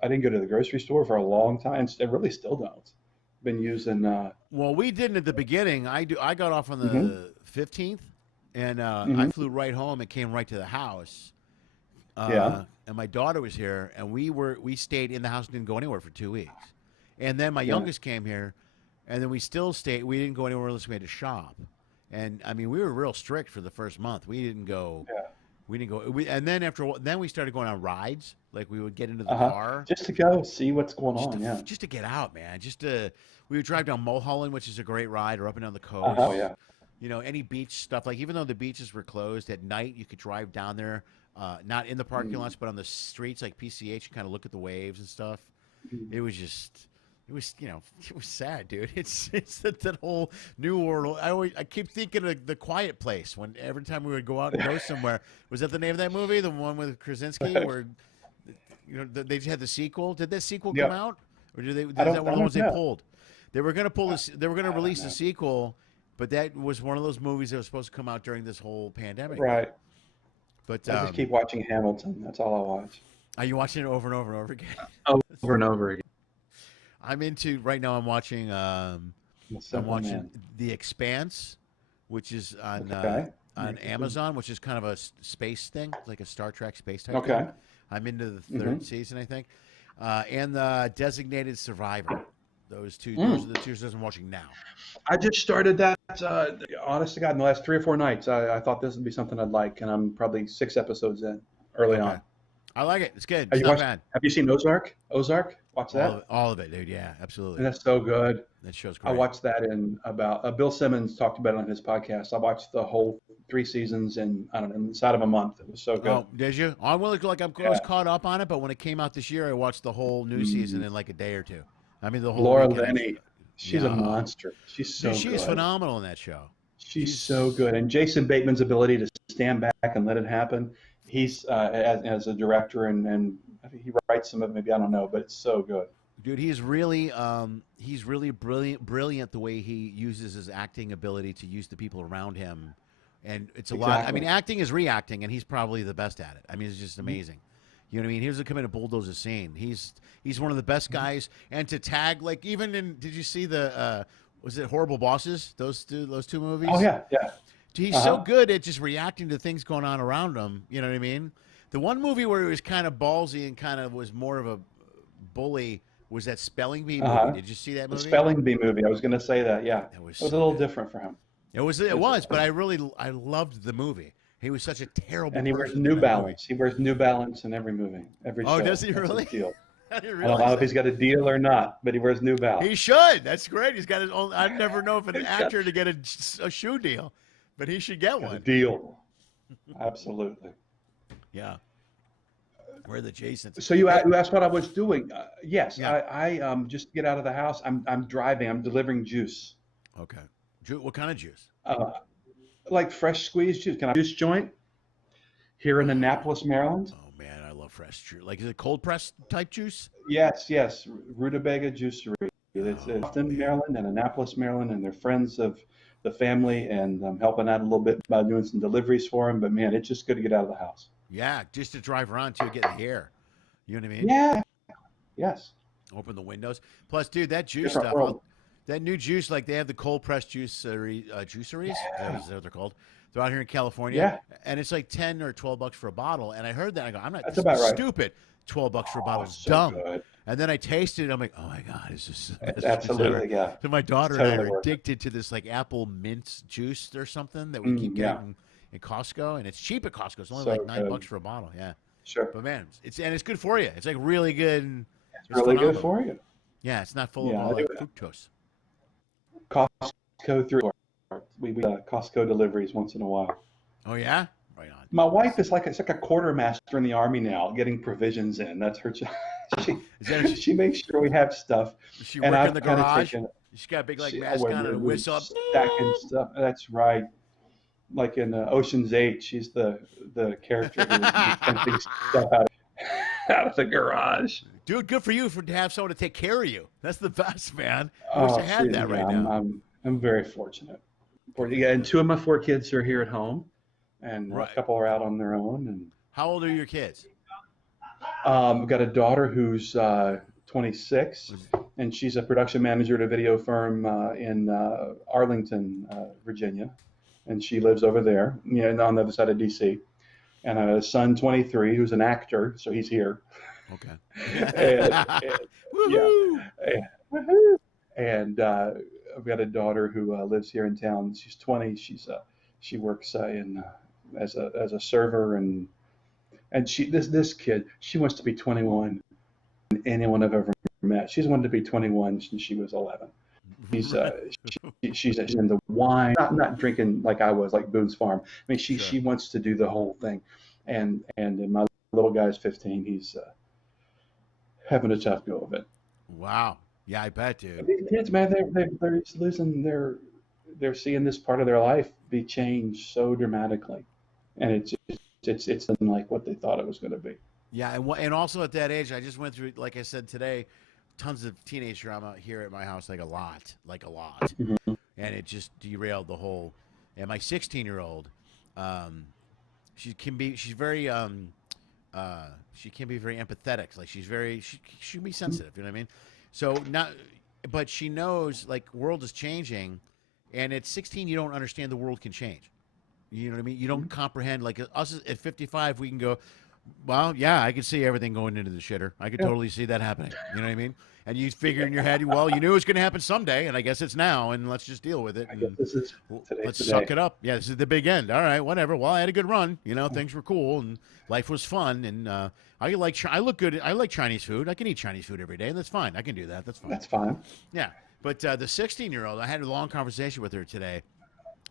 didn't go to the grocery store for a long time. I really still don't. Been using. Well, we didn't at the beginning. I got off on the 15th, and I flew right home and came right to the house. And my daughter was here, and we stayed in the house and didn't go anywhere for 2 weeks. And then my youngest came here, and then we still stayed. We didn't go anywhere unless we had to shop. And I mean, we were real strict for the first month. We didn't go. Yeah. We didn't go. And then then we started going on rides. Like we would get into the car just to go see what's going on. Just to get out, man. We would drive down Mulholland, which is a great ride, or up and down the coast. Oh yeah. You know, any beach stuff. Like even though the beaches were closed at night, you could drive down there, not in the parking lots, but on the streets, like PCH, and kind of look at the waves and stuff. It was just. It was, it was sad, dude. It's that whole New World. I keep thinking of The Quiet Place when every time we would go out and go somewhere. Was that the name of that movie? The one with Krasinski, where they had the sequel. Did that sequel come out, or did that one of the ones they pulled? They were going to pull this. They were going to release a sequel, but that was one of those movies that was supposed to come out during this whole pandemic. Right. But I just keep watching Hamilton. That's all I watch. Are you watching it over and over and over again? Over and over again. I'm into right now. I'm watching. The Expanse, which is on Amazon, which is kind of a space thing, like a Star Trek space type thing. I'm into the third season, I think, and the Designated Survivor. Those are the two shows I'm watching now. I just started that. Honest to God, in the last 3 or 4 nights, I thought this would be something I'd like, and I'm probably 6 episodes in early on. I like it. It's good. It's not bad. Have you seen Ozark? Watch that. All of it, dude. Yeah, absolutely. And that's so good. That show's great. I watched that in about Bill Simmons talked about it on his podcast. I watched the whole 3 seasons in inside of a month. It was so good. Oh, did you? I'm willing to I was caught up on it, but when it came out this year, I watched the whole new season in like a day or two. I mean, the whole Laura Linney, she's a monster. She's so good. She's phenomenal in that show. She's so good. And Jason Bateman's ability to stand back and let it happen. He's as a director and I think he writes some of it. Maybe I don't know, but it's so good. Dude, he's really brilliant the way he uses his acting ability to use the people around him, and it's a lot. I mean, acting is reacting, and he's probably the best at it. I mean, it's just amazing. You know what I mean? He doesn't come in and bulldoze a scene. He's one of the best guys. And to tag, like, even in, did you see the was it Horrible Bosses? Those two movies. Oh yeah, yeah. He's so good at just reacting to things going on around him. You know what I mean? The one movie where he was kind of ballsy and kind of was more of a bully was that Spelling Bee movie. Did you see that movie? The Spelling Bee movie. I was going to say that. Yeah, It was a so little good. different for him. It was, but I loved the movie. He was such a terrible. And he wears person in New that Balance. He wears New Balance in every movie, every show. Oh, does he That's really? his deal. I didn't I don't realize know if that. he's got a deal or not, but he wears New Balance. He should. That's great. He's got his own. I never know if an actor to get a shoe deal, but he should get Got a one. deal. Absolutely. Yeah. Where are the Jasons? So you asked what I was doing. Yes, Yeah. I just get out of the house. I'm driving. I'm delivering juice. Okay. What kind of juice? Like fresh squeezed juice. Can I juice joint here in Annapolis, Maryland? Oh man, I love fresh juice. Like, is it cold pressed type juice? Yes. Rutabaga Juicery. It's in Maryland and Annapolis, Maryland, and they're friends of the family, and I'm helping out a little bit by doing some deliveries for them. But man, it's just good to get out of the house. Yeah, just to drive around too, get in the air. You know what I mean? Yeah. Yes. Open the windows. Plus, dude, that juice Different stuff. world. That new juice, like they have the cold pressed juiceries. Is that what they're called? They're out here in California. Yeah. And it's like $10 or $12 for a bottle. And I heard that. I go, I'm not. That's This about is right. stupid. $12 for a bottle is so dumb. good. And then I tasted it. I'm like, oh my god, this is the best juice Absolutely, ever. yeah. So my daughter It's and I totally are worth it. addicted to this like apple mint juice or something that we keep yeah. getting in Costco, and it's cheap at Costco. It's only So like $9 good. for a bottle. Yeah. Sure. But man, it's good for you. It's like really good. And It's really good phenomenal. for you. Yeah, it's not full Yeah, of I all like do fructose. Costco through. We Costco deliveries once in a while. Oh yeah, right on. My wife is like a quartermaster in the army now, getting provisions in. That's her job. She makes sure we have stuff. Does she And work I've in the kinda garage? taken- She's got a big like She- mask oh, on and a we're whistle. stacking stuff. That's right. Like in Ocean's 8, she's the character who's tempting stuff out of the garage. Dude, good for you to have someone to take care of you. That's the best, man. I wish I had see, that right yeah, now. I'm very fortunate. Yeah, and 2 of my 4 kids are here at home, and Right. a couple are out on their own. And How old are your kids? I've got a daughter who's 26, and she's a production manager at a video firm in Arlington, Virginia, and she lives over there, on the other side of DC. And a son, 23, who's an actor, so he's here. Okay. Woohoo! Woohoo! And I've got a daughter who lives here in town. She's 20. She works as a server, and this kid, she wants to be 21 than anyone I've ever met. She's wanted to be 21 since she was 11. She's into wine, not drinking like I was, like Boone's Farm. I mean, she wants to do the whole thing, and my little guy's 15. He's having a tough go of it. Wow. Yeah, I bet, dude. These kids, man, they're losing they're seeing this part of their life be changed so dramatically, and it's like what they thought it was going to be. Yeah, and also at that age, I just went through, like I said today, tons of teenage drama here at my house, like a lot, Mm-hmm. and it just derailed the whole. And my 16-year-old, she can be very empathetic. Like she can be sensitive. You know what I mean? So but she knows like world is changing, and at 16 you don't understand the world can change. You know what I mean? You don't comprehend, like us at 55, we can go, well, yeah, I could see everything going into the shitter. I could totally see that happening. You know what I mean? And you figure in your head, well, you knew it was going to happen someday, and I guess it's now, and let's just deal with it. I guess this is Let's today. suck it up. Yeah, this is the big end. All right, whatever. Well, I had a good run. You know, things were cool, and life was fun, and I look good. I like Chinese food. I can eat Chinese food every day, and that's fine. I can do that. That's fine. That's fine. Yeah, but the 16-year-old, I had a long conversation with her today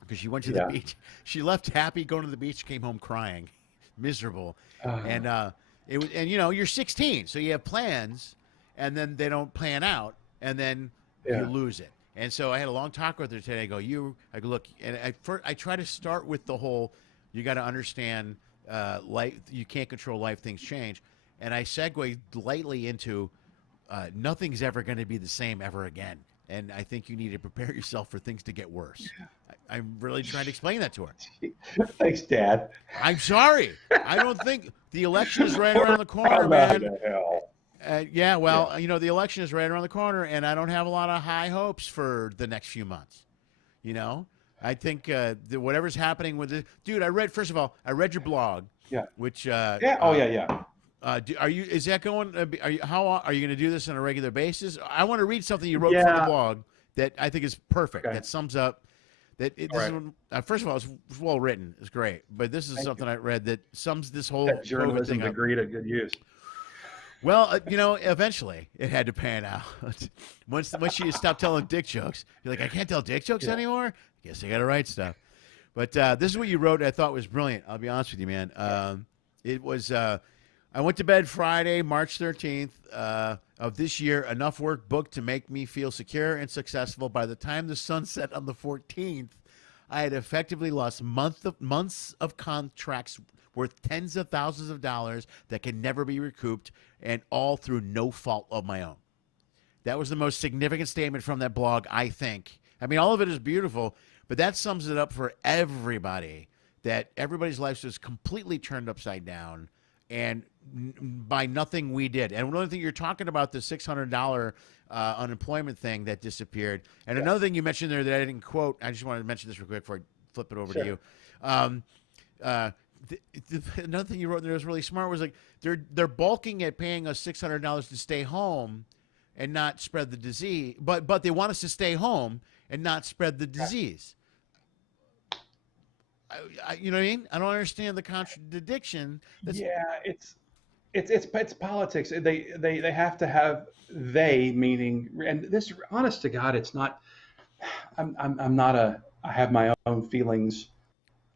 because she went to the beach. She left happy going to the beach, came home crying, miserable, and it was. And you know, you're 16, so you have plans, and then they don't plan out, and then you lose it. And so I had a long talk with her today. I go, look, and I try to start with the whole, you got to understand life. You can't control life. Things change. And I segue lightly into nothing's ever going to be the same ever again. And I think you need to prepare yourself for things to get worse. I really tried to explain that to her. Thanks, Dad. I'm sorry. I don't think the election is right How around the corner, man. the hell? Yeah, well, you know, the election is right around the corner, and I don't have a lot of high hopes for the next few months. You know, I think whatever's happening with it, dude. First of all, I read your blog. Yeah. Which Yeah. Oh yeah. Yeah. are you? Is that going? Are you? How are you going to do this on a regular basis? I want to read something you wrote for the Yeah. blog that I think is perfect. Okay. That sums up. This Right. is, first of all, it's well written. It's great, but this is something I read that sums this whole That COVID journalism thing up. degree to good use. Well, you know, eventually it had to pan out. once you stop telling dick jokes, you're like, I can't tell dick jokes anymore. Guess I got to write stuff. But this is what you wrote. I thought was brilliant. I'll be honest with you, man. It was. I went to bed Friday, March 13th of this year. Enough work booked to make me feel secure and successful. By the time the sun set on the 14th, I had effectively lost months of contracts worth tens of thousands of dollars that can never be recouped, and all through no fault of my own. That was the most significant statement from that blog, I think. I mean, all of it is beautiful, but that sums it up for everybody, that everybody's life was completely turned upside down, and by nothing we did. And one other thing, you're talking about the $600 unemployment thing that disappeared. And another thing you mentioned there that I didn't quote, I just wanted to mention this real quick before I flip it over to you. Another thing you wrote in there was really smart was like they're balking at paying us $600 to stay home and not spread the disease, but they want us to stay home and not spread the disease. You know what I mean? I don't understand the contradiction. It's politics. They have to have meaning, and this, honest to God, it's not. I'm not I have my own feelings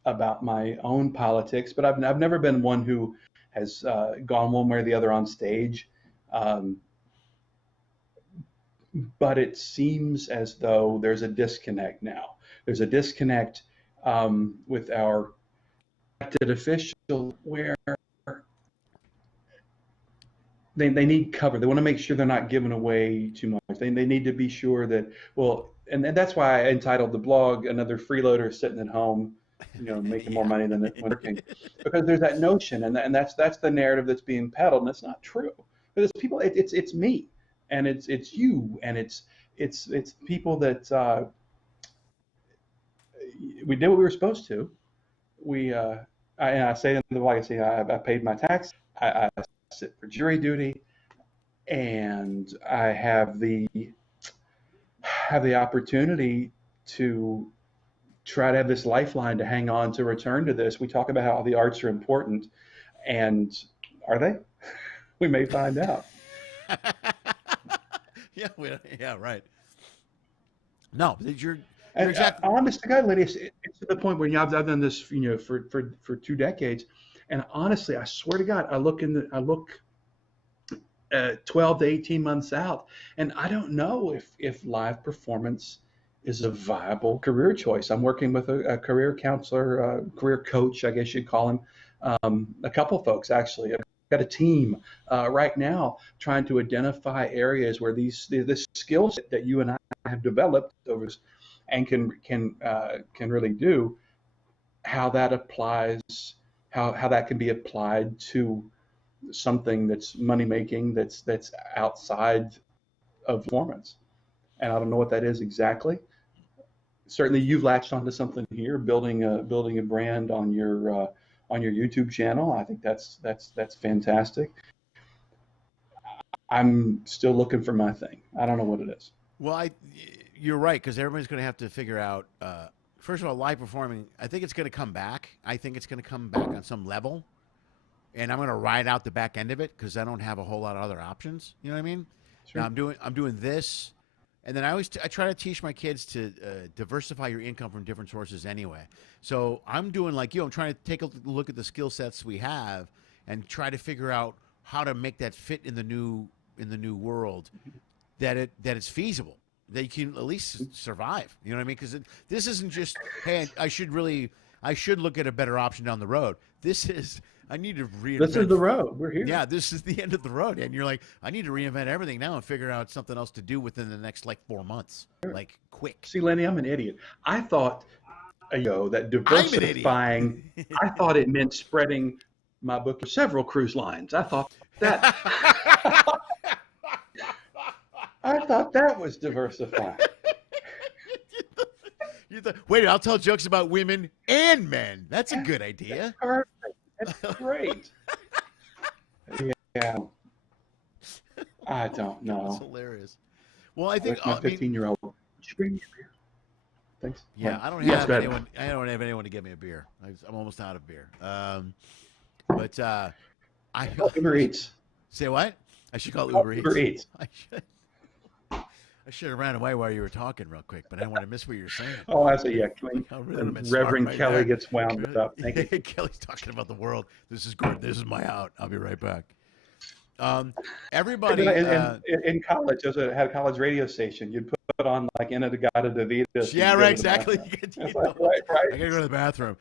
about my own politics, but I've never been one who has gone one way or the other on stage. But it seems as though there's a disconnect now. There's a disconnect with our elected officials where they need cover. They want to make sure they're not giving away too much. They need to be sure that, well, and that's why I entitled the blog "Another Freeloader Sitting at Home," you know, making more money than working, because there's that notion, and that's the narrative that's being peddled, and it's not true. Because people, it's me, and it's you, and it's people that we did what we were supposed to. I say in the blog, I say I paid my tax. I sit for jury duty, and I have the opportunity to try to have this lifeline to hang on, to return to this. We talk about how the arts are important, and are they? We may find out. Yeah, right. No, you're And exactly. honest to God, Lenny, it's to the point where I've done this, you know, for 2 decades, and honestly, I swear to God, I look 12 to 18 months out, and I don't know if live performance is a viable career choice. I'm working with a career counselor, career coach, I guess you'd call him, a couple folks actually. I've got a team right now trying to identify areas where this skill set that you and I have developed over and can really do, how that applies, how that can be applied to something that's money making, that's outside of performance. And I don't know what that is exactly. Certainly, you've latched onto something here, building a brand on your YouTube channel. I think that's fantastic. I'm still looking for my thing. I don't know what it is. Well, you're right, because everybody's going to have to figure out. First of all, live performing. I think it's going to come back. I think it's going to come back on some level, and I'm going to ride out the back end of it because I don't have a whole lot of other options. You know what I mean? Sure. Now I'm doing this, and then I try to teach my kids to diversify your income from different sources anyway. So I'm doing like you. I'm trying to take a look at the skill sets we have and try to figure out how to make that fit in the new world, that it's feasible, that you can at least survive. You know what I mean? Because this isn't just, hey, I should look at a better option down the road. I need to reinvent. This is the road. We're here. Yeah, this is the end of the road, and you're like, I need to reinvent everything now and figure out something else to do within the next 4 months, like quick. See, Lenny, I'm an idiot. I thought ago that I'm an idiot. diversifying, I thought it meant spreading my book to several cruise lines. That I thought that was diversifying. Wait, I'll tell jokes about women and men. That's a good idea. Perfect. That's great. Yeah. I don't That's know. hilarious. Well, I think My 15-year-old. Would you bring me a beer? Thanks. Yeah, I don't Yes, have go ahead. anyone. I don't have anyone to get me a beer. I'm almost out of beer. But I Uber Eats. say what? I should call Uber Eats. Uber Eats. I should have ran away while you were talking real quick, but I didn't want to miss what you were saying. Oh, I see. Yeah, Reverend Kelly gets wound up. Thank you. Kelly's talking about the world. This is good. This is my out. I'll be right back. Everybody in college, had a college radio station. You'd put on like Inagata Davida. Yeah, right, exactly. Right. I gotta go to the bathroom.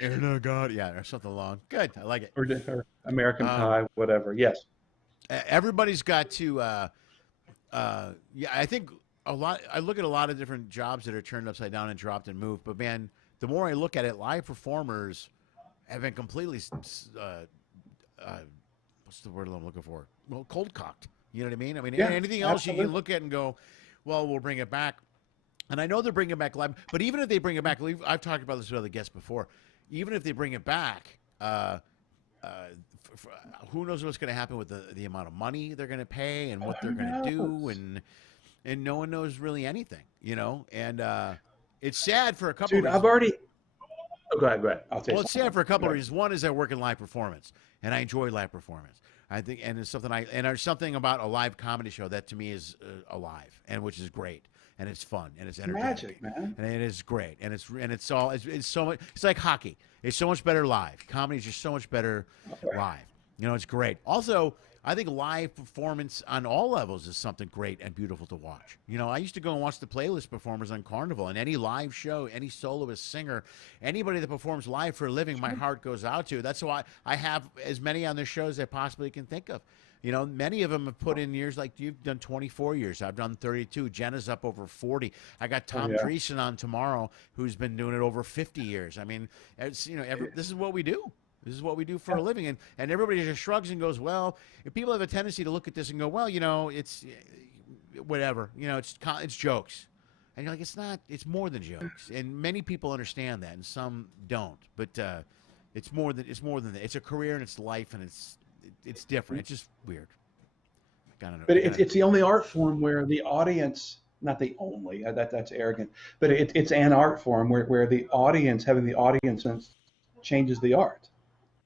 Inagata, yeah, or something long. Good, I like it. Or American Pie, whatever. Yes. Everybody's got to. Yeah, I think a lot. I look at a lot of different jobs that are turned upside down and dropped and moved. But man, the more I look at it, live performers have been completely. What's the word I'm looking for? Well, cold cocked. You know what I mean? I mean, Yeah, anything else absolutely. you can look at and go, well, we'll bring it back. And I know they're bringing it back live, but even if they bring it back, I've talked about this with other guests before. Even if they bring it back, who knows what's going to happen with the amount of money they're going to pay and what they're going to do, and no one knows really anything, you know. And it's sad for a couple. Dude, reasons. I've already. Oh, go ahead. I'll take. Well, it's sad for a couple of reasons. One is I work in live performance, and I enjoy live performance. I think, and it's something there's something about a live comedy show that to me is alive, and which is great, and it's fun, and it's energetic, Magic, man. and it is great, and it's so much. It's like hockey. It's so much better live. Comedy is just so much better live. You know, it's great. Also, I think live performance on all levels is something great and beautiful to watch. You know, I used to go and watch the playlist performers on Carnival, and any live show, any soloist, singer, anybody that performs live for a living, my heart goes out to. That's why I have as many on their shows as I possibly can think of. You know, many of them have put in years, like you've done 24 years. I've done 32. Jenna's up over 40. I got Tom Dreesen on tomorrow, who's been doing it over 50 years. I mean, it's, you know, this is what we do. This is what we do for a living. And everybody just shrugs and goes, well, if people have a tendency to look at this and go, well, you know, it's whatever, you know, it's jokes. And you're like, it's not, it's more than jokes. And many people understand that and some don't, but it's more than that. It's a career and it's life and it's different. It's just weird. I don't know. But it's the only art form where the audience, not the only, that's arrogant, but it's an art form where the audience, having the audience changes the art.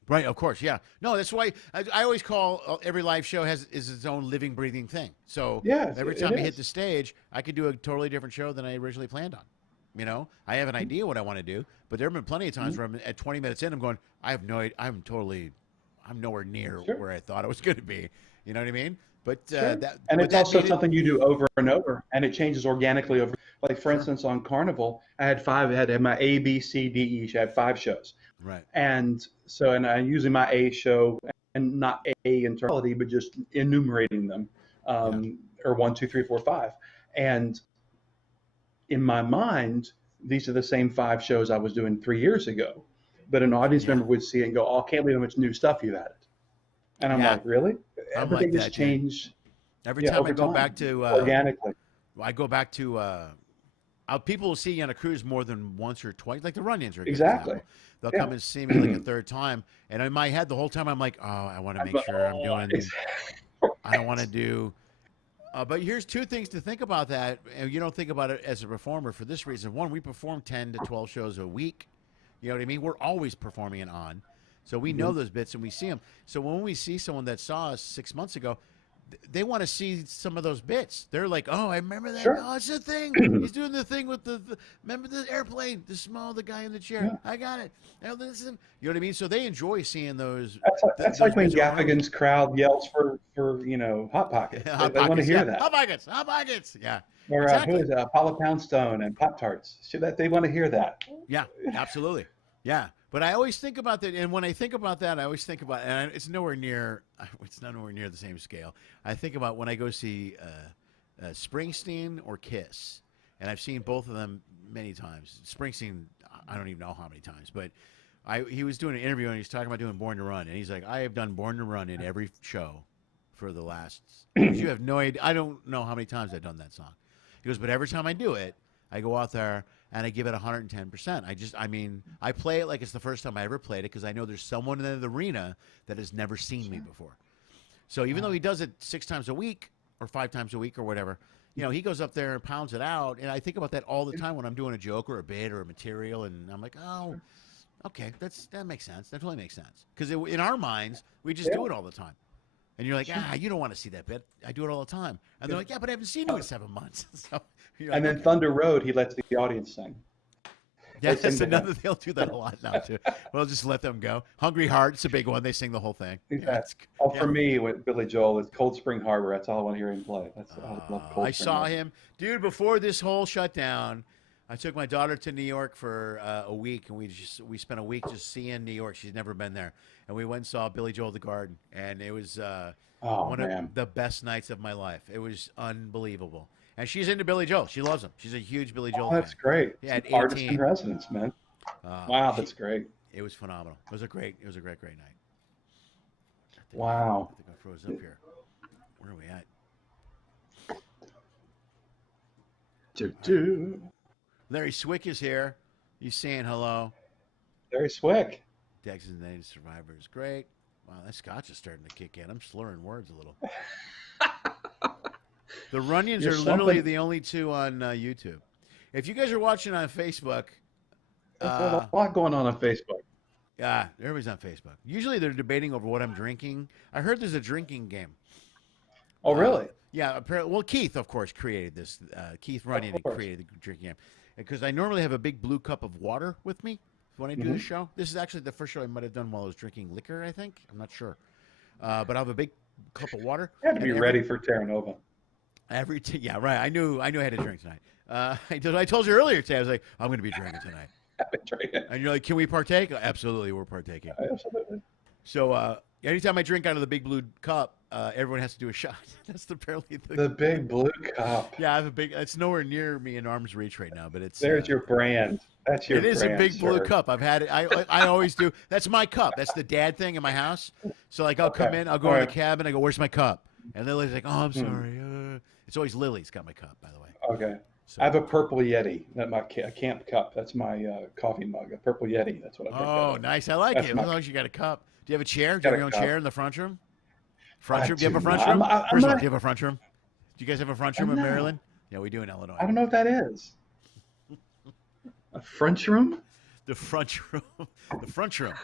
Right, of course, yeah. No, that's why I always call every live show is its own living, breathing thing. So every time I hit the stage, I could do a totally different show than I originally planned on. You know, I have an idea what I want to do, but there have been plenty of times where I'm at 20 minutes in, I'm going, I have no idea, I'm nowhere near where I thought I was going to be. You know what I mean? But it's also something you do over and over, and it changes organically over. Like for instance, on Carnival, I had my A, B, C, D, E. I had 5 shows. Right. And so, and I'm using my A show, and not A in totality, but just enumerating them, or 1, 2, 3, 4, 5. And in my mind, these are the same 5 shows I was doing 3 years ago. But an audience member would see it and go, "Oh, I can't believe how much new stuff you've added." And I'm like, "Really?" Everything has changed. Every time I go back to organically, I go back to. People will see you on a cruise more than once or twice, like the run-ins are a good exactly. example. They'll come and see me like a third time, and in my head the whole time I'm like, oh, I want to make sure I'm doing. I don't want to do. But here's 2 things to think about that, and you don't think about it as a performer for this reason. One, we perform 10 to 12 shows a week. You know what I mean? We're always performing it on, so we know those bits and we see them. So when we see someone that saw us 6 months ago, they want to see some of those bits. They're like, oh, I remember that. Oh, it's the thing. He's doing the thing with remember the airplane, the guy in the chair. Yeah. I got it. Now listen. You know what I mean? So they enjoy seeing those. That's like when Gaffigan's crowd yells for Hot Pockets. They want to hear that. Hot Pockets. Yeah. Or who is it? Paula Poundstone and Pop Tarts. They want to hear that. Yeah, absolutely. Yeah. But I always think about that, and when I think about that, I always think about, and it's not nowhere near the same scale. I think about when I go see Springsteen or Kiss, and I've seen both of them many times. Springsteen, I don't even know how many times, but he was doing an interview and he's talking about doing Born to Run, and he's like, I have done Born to Run in every show for the last. You have no idea. I don't know how many times I've done that song. He goes, but every time I do it, I go out there and I give it 110%. I play it like it's the first time I ever played it because I know there's someone in the arena that has never seen me before. So even though he does it 6 times a week or 5 times a week or whatever, he goes up there and pounds it out. And I think about that all the time when I'm doing a joke or a bit or a material, and I'm like, oh, okay, that makes sense. That totally makes sense. Because in our minds, we just do it all the time. And you're like, you don't want to see that bit. I do it all the time. And they're like, yeah, but I haven't seen you in 7 months. So and then Thunder Road, he lets the audience sing. Yeah, that's another. They'll do that a lot now too. We'll just let them go. Hungry Heart's a big one. They sing the whole thing. Exactly. For me, with Billy Joel, it's Cold Spring Harbor. That's all I want to hear him play. I love Cold Spring. I saw him, dude, before this whole shutdown. I took my daughter to New York for a week, and we spent a week just seeing New York. She's never been there, and we went and saw Billy Joel at the Garden, and it was one of the best nights of my life. It was unbelievable. And she's into Billy Joel. She loves him. She's a huge Billy Joel fan. That's great. Yeah, at 18. Artist in residence, man. Wow, that's great. It was phenomenal. It was a great night. Wow. I think I froze up here. Where are we at? Larry Swick is here. He's saying hello. Larry Swick. Texas Native Survivor is great. Wow, that scotch is starting to kick in. I'm slurring words a little. The Runions are literally the only 2 on YouTube. If you guys are watching on Facebook, there's a lot going on Facebook. Yeah, everybody's on Facebook. Usually they're debating over what I'm drinking. I heard there's a drinking game. Oh, really? Yeah. Apparently, well, Keith, of course, created this. Keith Runyon created the drinking game. Because I normally have a big blue cup of water with me when I do the show. This is actually the first show I might have done while I was drinking liquor, I think. I'm not sure. But I have a big cup of water. You had to be ready for Terranova. Yeah, right. I knew I had to drink tonight. I told you earlier today, I was like, I'm going to be drinking tonight. And you're like, can we partake? Absolutely, we're partaking. Absolutely. So anytime I drink out of the big blue cup, everyone has to do a shot. That's apparently the big blue cup. Yeah, I have a big. It's nowhere near me in arm's reach right now, but it's. There's your brand. That's your. It is brand, a big blue sir. cup. I've had it. I always do. That's my cup. That's the dad thing in my house. So like I'll come in, I'll go in the cabin, I go, "Where's my cup?" And Lily's like, "Oh, I'm sorry." It's always Lily's got my cup, by the way. Okay. So, I have a purple Yeti. That's my camp cup. That's my coffee mug. A purple Yeti. That's what I. Oh, nice. I like it. As long as you got a cup. Do you have a chair? Do you have your own chair in the front room? Front room? Do you have a front room? First of all, do you have a front room? Do you guys have a front room in Maryland? Yeah, we do in Illinois. I don't know what that is. A French room? The front room. The front room.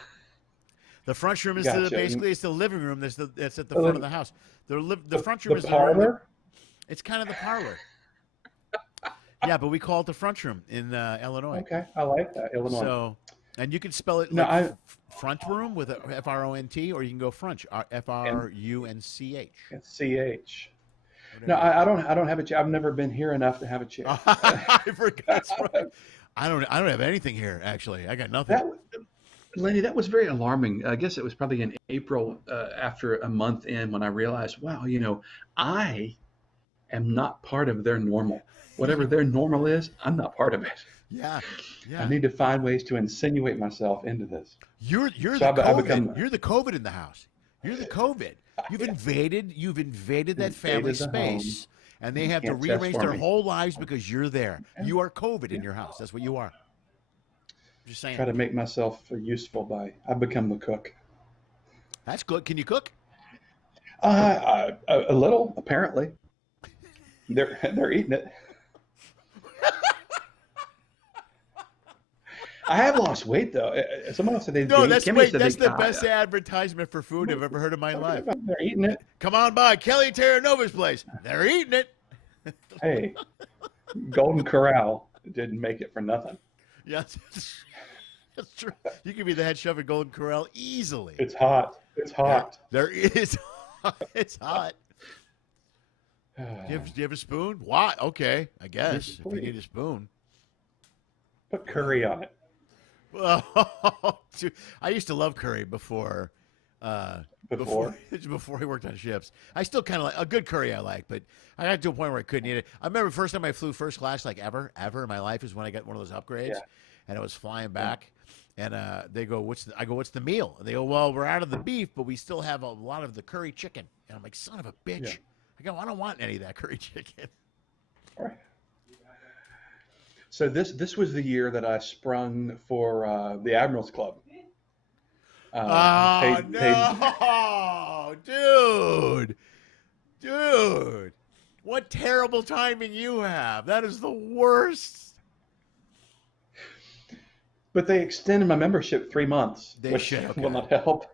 The front room is basically it's the living room that's at the front of the house. The front room is the parlor. It's kind of the parlor. Yeah, but we call it the front room in Illinois. Okay, I like that, Illinois. So, and you can spell it front room with a F-R-O-N-T, or you can go Frunch, F-R-U-N-C-H. C-H. No, I don't have a chair. I've never been here enough to have a chair. I forgot. I don't have anything here, actually. I got nothing. Lenny, that was very alarming. I guess it was probably in April after a month in when I realized, wow, I am not part of their normal. Whatever their normal is, I'm not part of it. Yeah. I need to find ways to insinuate myself into this. You're the COVID. You're the COVID in the house. You're the COVID. You've invaded that family space, and they have to rearrange their whole lives because you're there. You are COVID in your house. That's what you are. Just saying. Try to make myself useful I've become the cook. That's good. Can you cook? A little, apparently. They're eating it. I have lost weight though. Someone else said they. No, that's the best advertisement for food I've ever heard in my life. They're eating it. Come on by Kelly Terranova's place. They're eating it. Hey, Golden Corral didn't make it for nothing. Yeah, that's true. You can be the head chef at Golden Corral easily. It's hot. It's hot. There is. It's hot. Do you have a spoon? Why? Okay, I guess if you need a spoon. Put curry on it. Oh, I used to love curry before he worked on ships. I still kind of like a good curry. I like, but I got to a point where I couldn't eat it. I remember the first time I flew first class, like ever in my life, is when I got one of those upgrades, and it was flying back. And they go, I go, what's the meal? And they go, well, we're out of the beef, but we still have a lot of the curry chicken. And I'm like, son of a bitch. Yeah. I go, I don't want any of that curry chicken. All right. So this was the year that I sprung for the Admirals Club. Oh, no. Dude. What terrible timing you have. That is the worst. But they extended my membership 3 months, They which should, okay. will not help.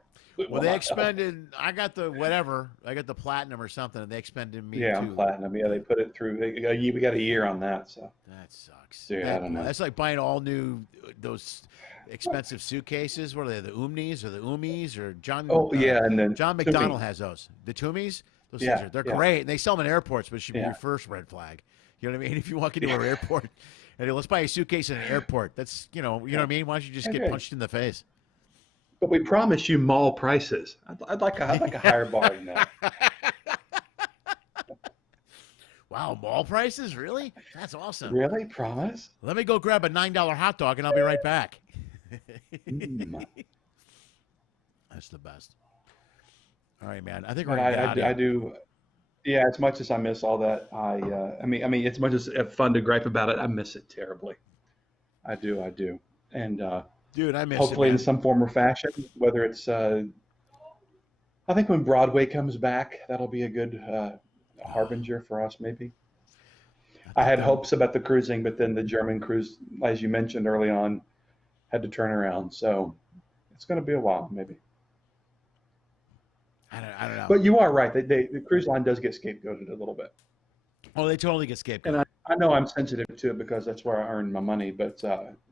Well, they expended. I got the whatever. I got the platinum or something, and they expended me Yeah, too. platinum. Yeah, they put it through. We got a year on that, so That sucks. Dude, I don't know. That's like buying all new those expensive suitcases. What are they? The Umnis or the Umis or John? Oh yeah, and then John McDonald has those. The Tumis. Those things they're great, and they sell them in airports, but it should be your first red flag. You know what I mean? If you walk into an airport, and let's buy a suitcase in an airport. That's you know what I mean. Why don't you just get punched in the face? But we promise you mall prices. I'd like a higher bar than that. Wow, mall prices? Really? That's awesome. Really? Promise? Let me go grab a $9 hot dog, and I'll be right back. That's the best. All right, man. I think we're gonna get out of here. I do. Yeah, as much as I miss all that, I mean, as much as it's fun to gripe about it, I miss it terribly. I do. And dude, I miss hopefully it, in some form or fashion, whether it's I think when Broadway comes back, that'll be a good harbinger for us, maybe. I had hopes about the cruising, but then the German cruise, as you mentioned early on, had to turn around. So it's going to be a while, maybe. I don't know. But you are right. The cruise line does get scapegoated a little bit. Oh, they totally get scapegoated. And I know I'm sensitive to it because that's where I earn my money, but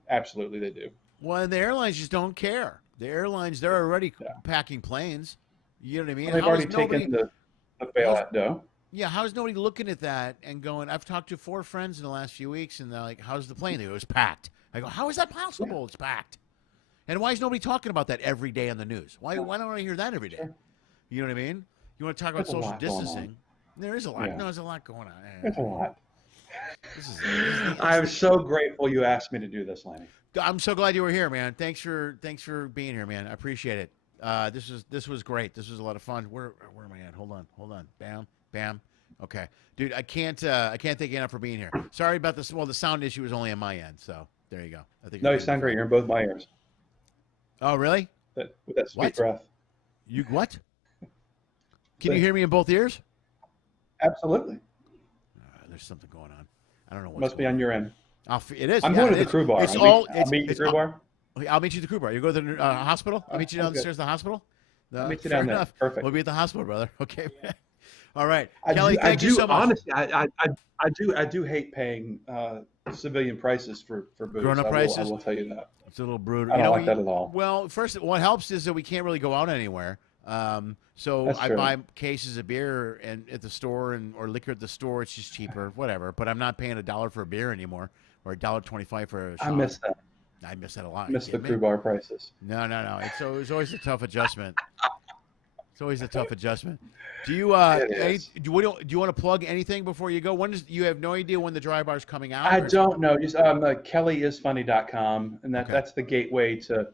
absolutely they do. Well, and the airlines just don't care. The airlines, they're already packing planes. You know what I mean? Well, they've already taken the bailout dough. Yeah, how is nobody looking at that and going, I've talked to 4 friends in the last few weeks, and they're like, how's the plane? They go, it was packed. I go, how is that possible? Yeah. It's packed. And why is nobody talking about that every day on the news? Why don't I hear that every day? Sure. You know what I mean? You want to talk about social distancing? There is a lot. Yeah. No, there's a lot going on. There's a lot. I'm so grateful you asked me to do this, Lenny. I'm so glad you were here, man. Thanks for being here, man. I appreciate it. This was great. This was a lot of fun. Where am I at? Hold on. Bam. Okay, dude. I can't thank you enough for being here. Sorry about this. Well, the sound issue was only on my end, so there you go. I think. No, you sound great. You're in both my ears. Oh, really? With that sweet breath. You what? Can you hear me in both ears? Absolutely. There's something going on. I don't know what. Must be on your end. It is. I'm going to the crew bar. I'll meet you at the crew bar. I'll meet you at the crew bar. You go to the hospital. I'll meet you downstairs at the hospital. No, I'll meet you down there. Perfect. We'll be at the hospital, brother. Okay. All right, Kelly. Thank you so much. Honestly, I do hate paying civilian prices for booze. Grown-up prices. I will tell you that. It's a little brutal. I don't like that at all. Well, first, what helps is that we can't really go out anywhere. So I buy cases of beer and at the store or liquor at the store. It's just cheaper, whatever. But I'm not paying $1 for a beer anymore or $1.25 for a shot. I miss that. I miss that a lot. I miss the crew bar prices. No. It's always a tough adjustment. It's always a tough adjustment. Do you do you want to plug anything before you go? You have no idea when the dry bar is coming out? I don't know. Just kellyisfunny.com, and that's the gateway to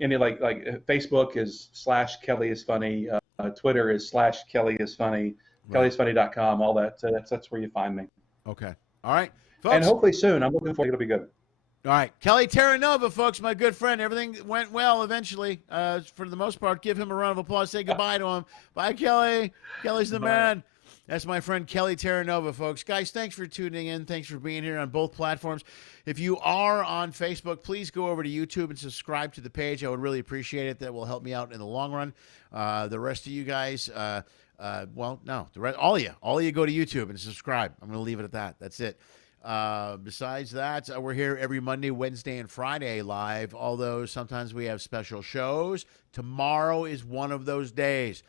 any like Facebook is /KellyIsFunny, Twitter is /KellyIsFunny, KellyIsFunny.com, all that. So that's where you find me. Okay. All right. Folks, and hopefully soon. I'm looking forward. It'll be good. All right. Kelly Terranova, folks, my good friend. Everything went well eventually. For the most part, give him a round of applause. Say goodbye to him. Bye, Kelly. Kelly's the man. That's my friend Kelly Terranova, folks. Guys, thanks for tuning in. Thanks for being here on both platforms. If you are on Facebook, please go over to YouTube and subscribe to the page. I would really appreciate it. That will help me out in the long run. The rest of you guys, all of you go to YouTube and subscribe. I'm going to leave it at that. That's it. Besides that, we're here every Monday, Wednesday, and Friday live, although sometimes we have special shows. Tomorrow is one of those days.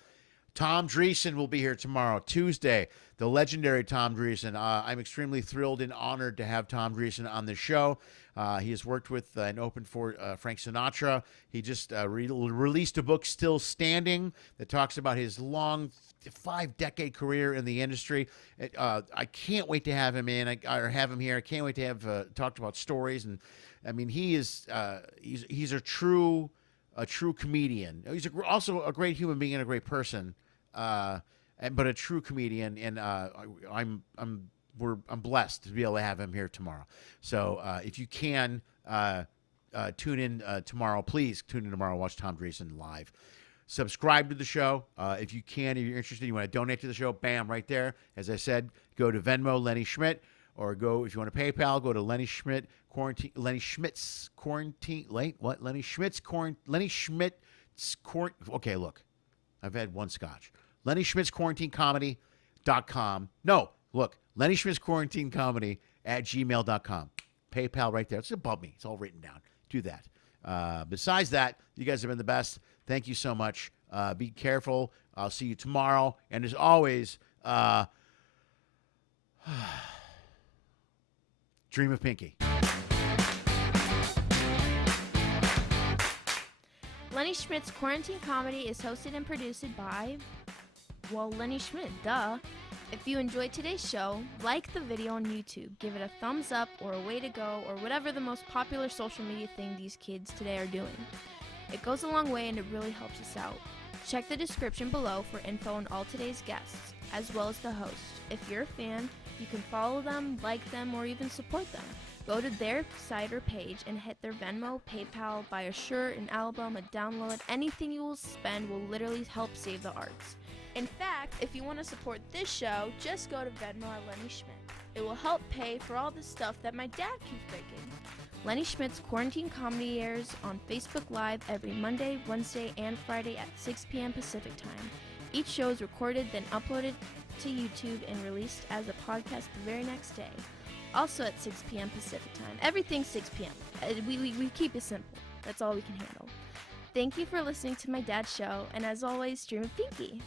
Tom Dreesen will be here tomorrow, Tuesday, the legendary Tom Dreesen. I'm extremely thrilled and honored to have Tom Dreesen on the show. He has worked with and opened for Frank Sinatra. He just released a book, Still Standing, that talks about his long 5-decade career in the industry. I can't wait to have him in, or have him here. I can't wait to have talked about stories. And I mean, he's a true comedian. He's also a great human being and a great person, but a true comedian. And I'm blessed to be able to have him here tomorrow. So if you can tune in tomorrow, please tune in tomorrow. Watch Tom Dreesen live. Subscribe to the show if you can. If you're interested, you want to donate to the show, bam, right there. As I said, go to Venmo, Lenny Schmidt, or go, if you want to PayPal, go to Lenny Schmidt quarantine. Lenny Schmidts quarantine. Wait, what? Lenny Schmidts quarantine. Lenny Schmidts quarantine. Okay, look, I've had one scotch. Lenny Schmidts quarantinecomedy.com. No, look, Lenny Schmidts quarantine comedy at gmail.com. PayPal right there. It's above me. It's all written down. Do that. Besides that, you guys have been the best. Thank you so much. Be careful. I'll see you tomorrow. And as always, dream of Pinky. Lenny Schmidt's Quarantine Comedy is hosted and produced by, well, Lenny Schmidt, duh. If you enjoyed today's show, like the video on YouTube, give it a thumbs up or a way to go or whatever the most popular social media thing these kids today are doing. It goes a long way and it really helps us out. Check the description below for info on all today's guests, as well as the host. If you're a fan, you can follow them, like them, or even support them. Go to their site or page and hit their Venmo, PayPal, buy a shirt, an album, a download. Anything you will spend will literally help save the arts. In fact, if you want to support this show, just go to Venmo at Lenny Schmidt. It will help pay for all the stuff that my dad keeps breaking. Lenny Schmidt's Quarantine Comedy airs on Facebook Live every Monday, Wednesday, and Friday at 6 p.m. Pacific Time. Each show is recorded, then uploaded to YouTube and released as a podcast the very next day. Also at 6 p.m. Pacific Time. Everything's 6 p.m. We keep it simple. That's all we can handle. Thank you for listening to my dad's show, and as always, dream of Pinky.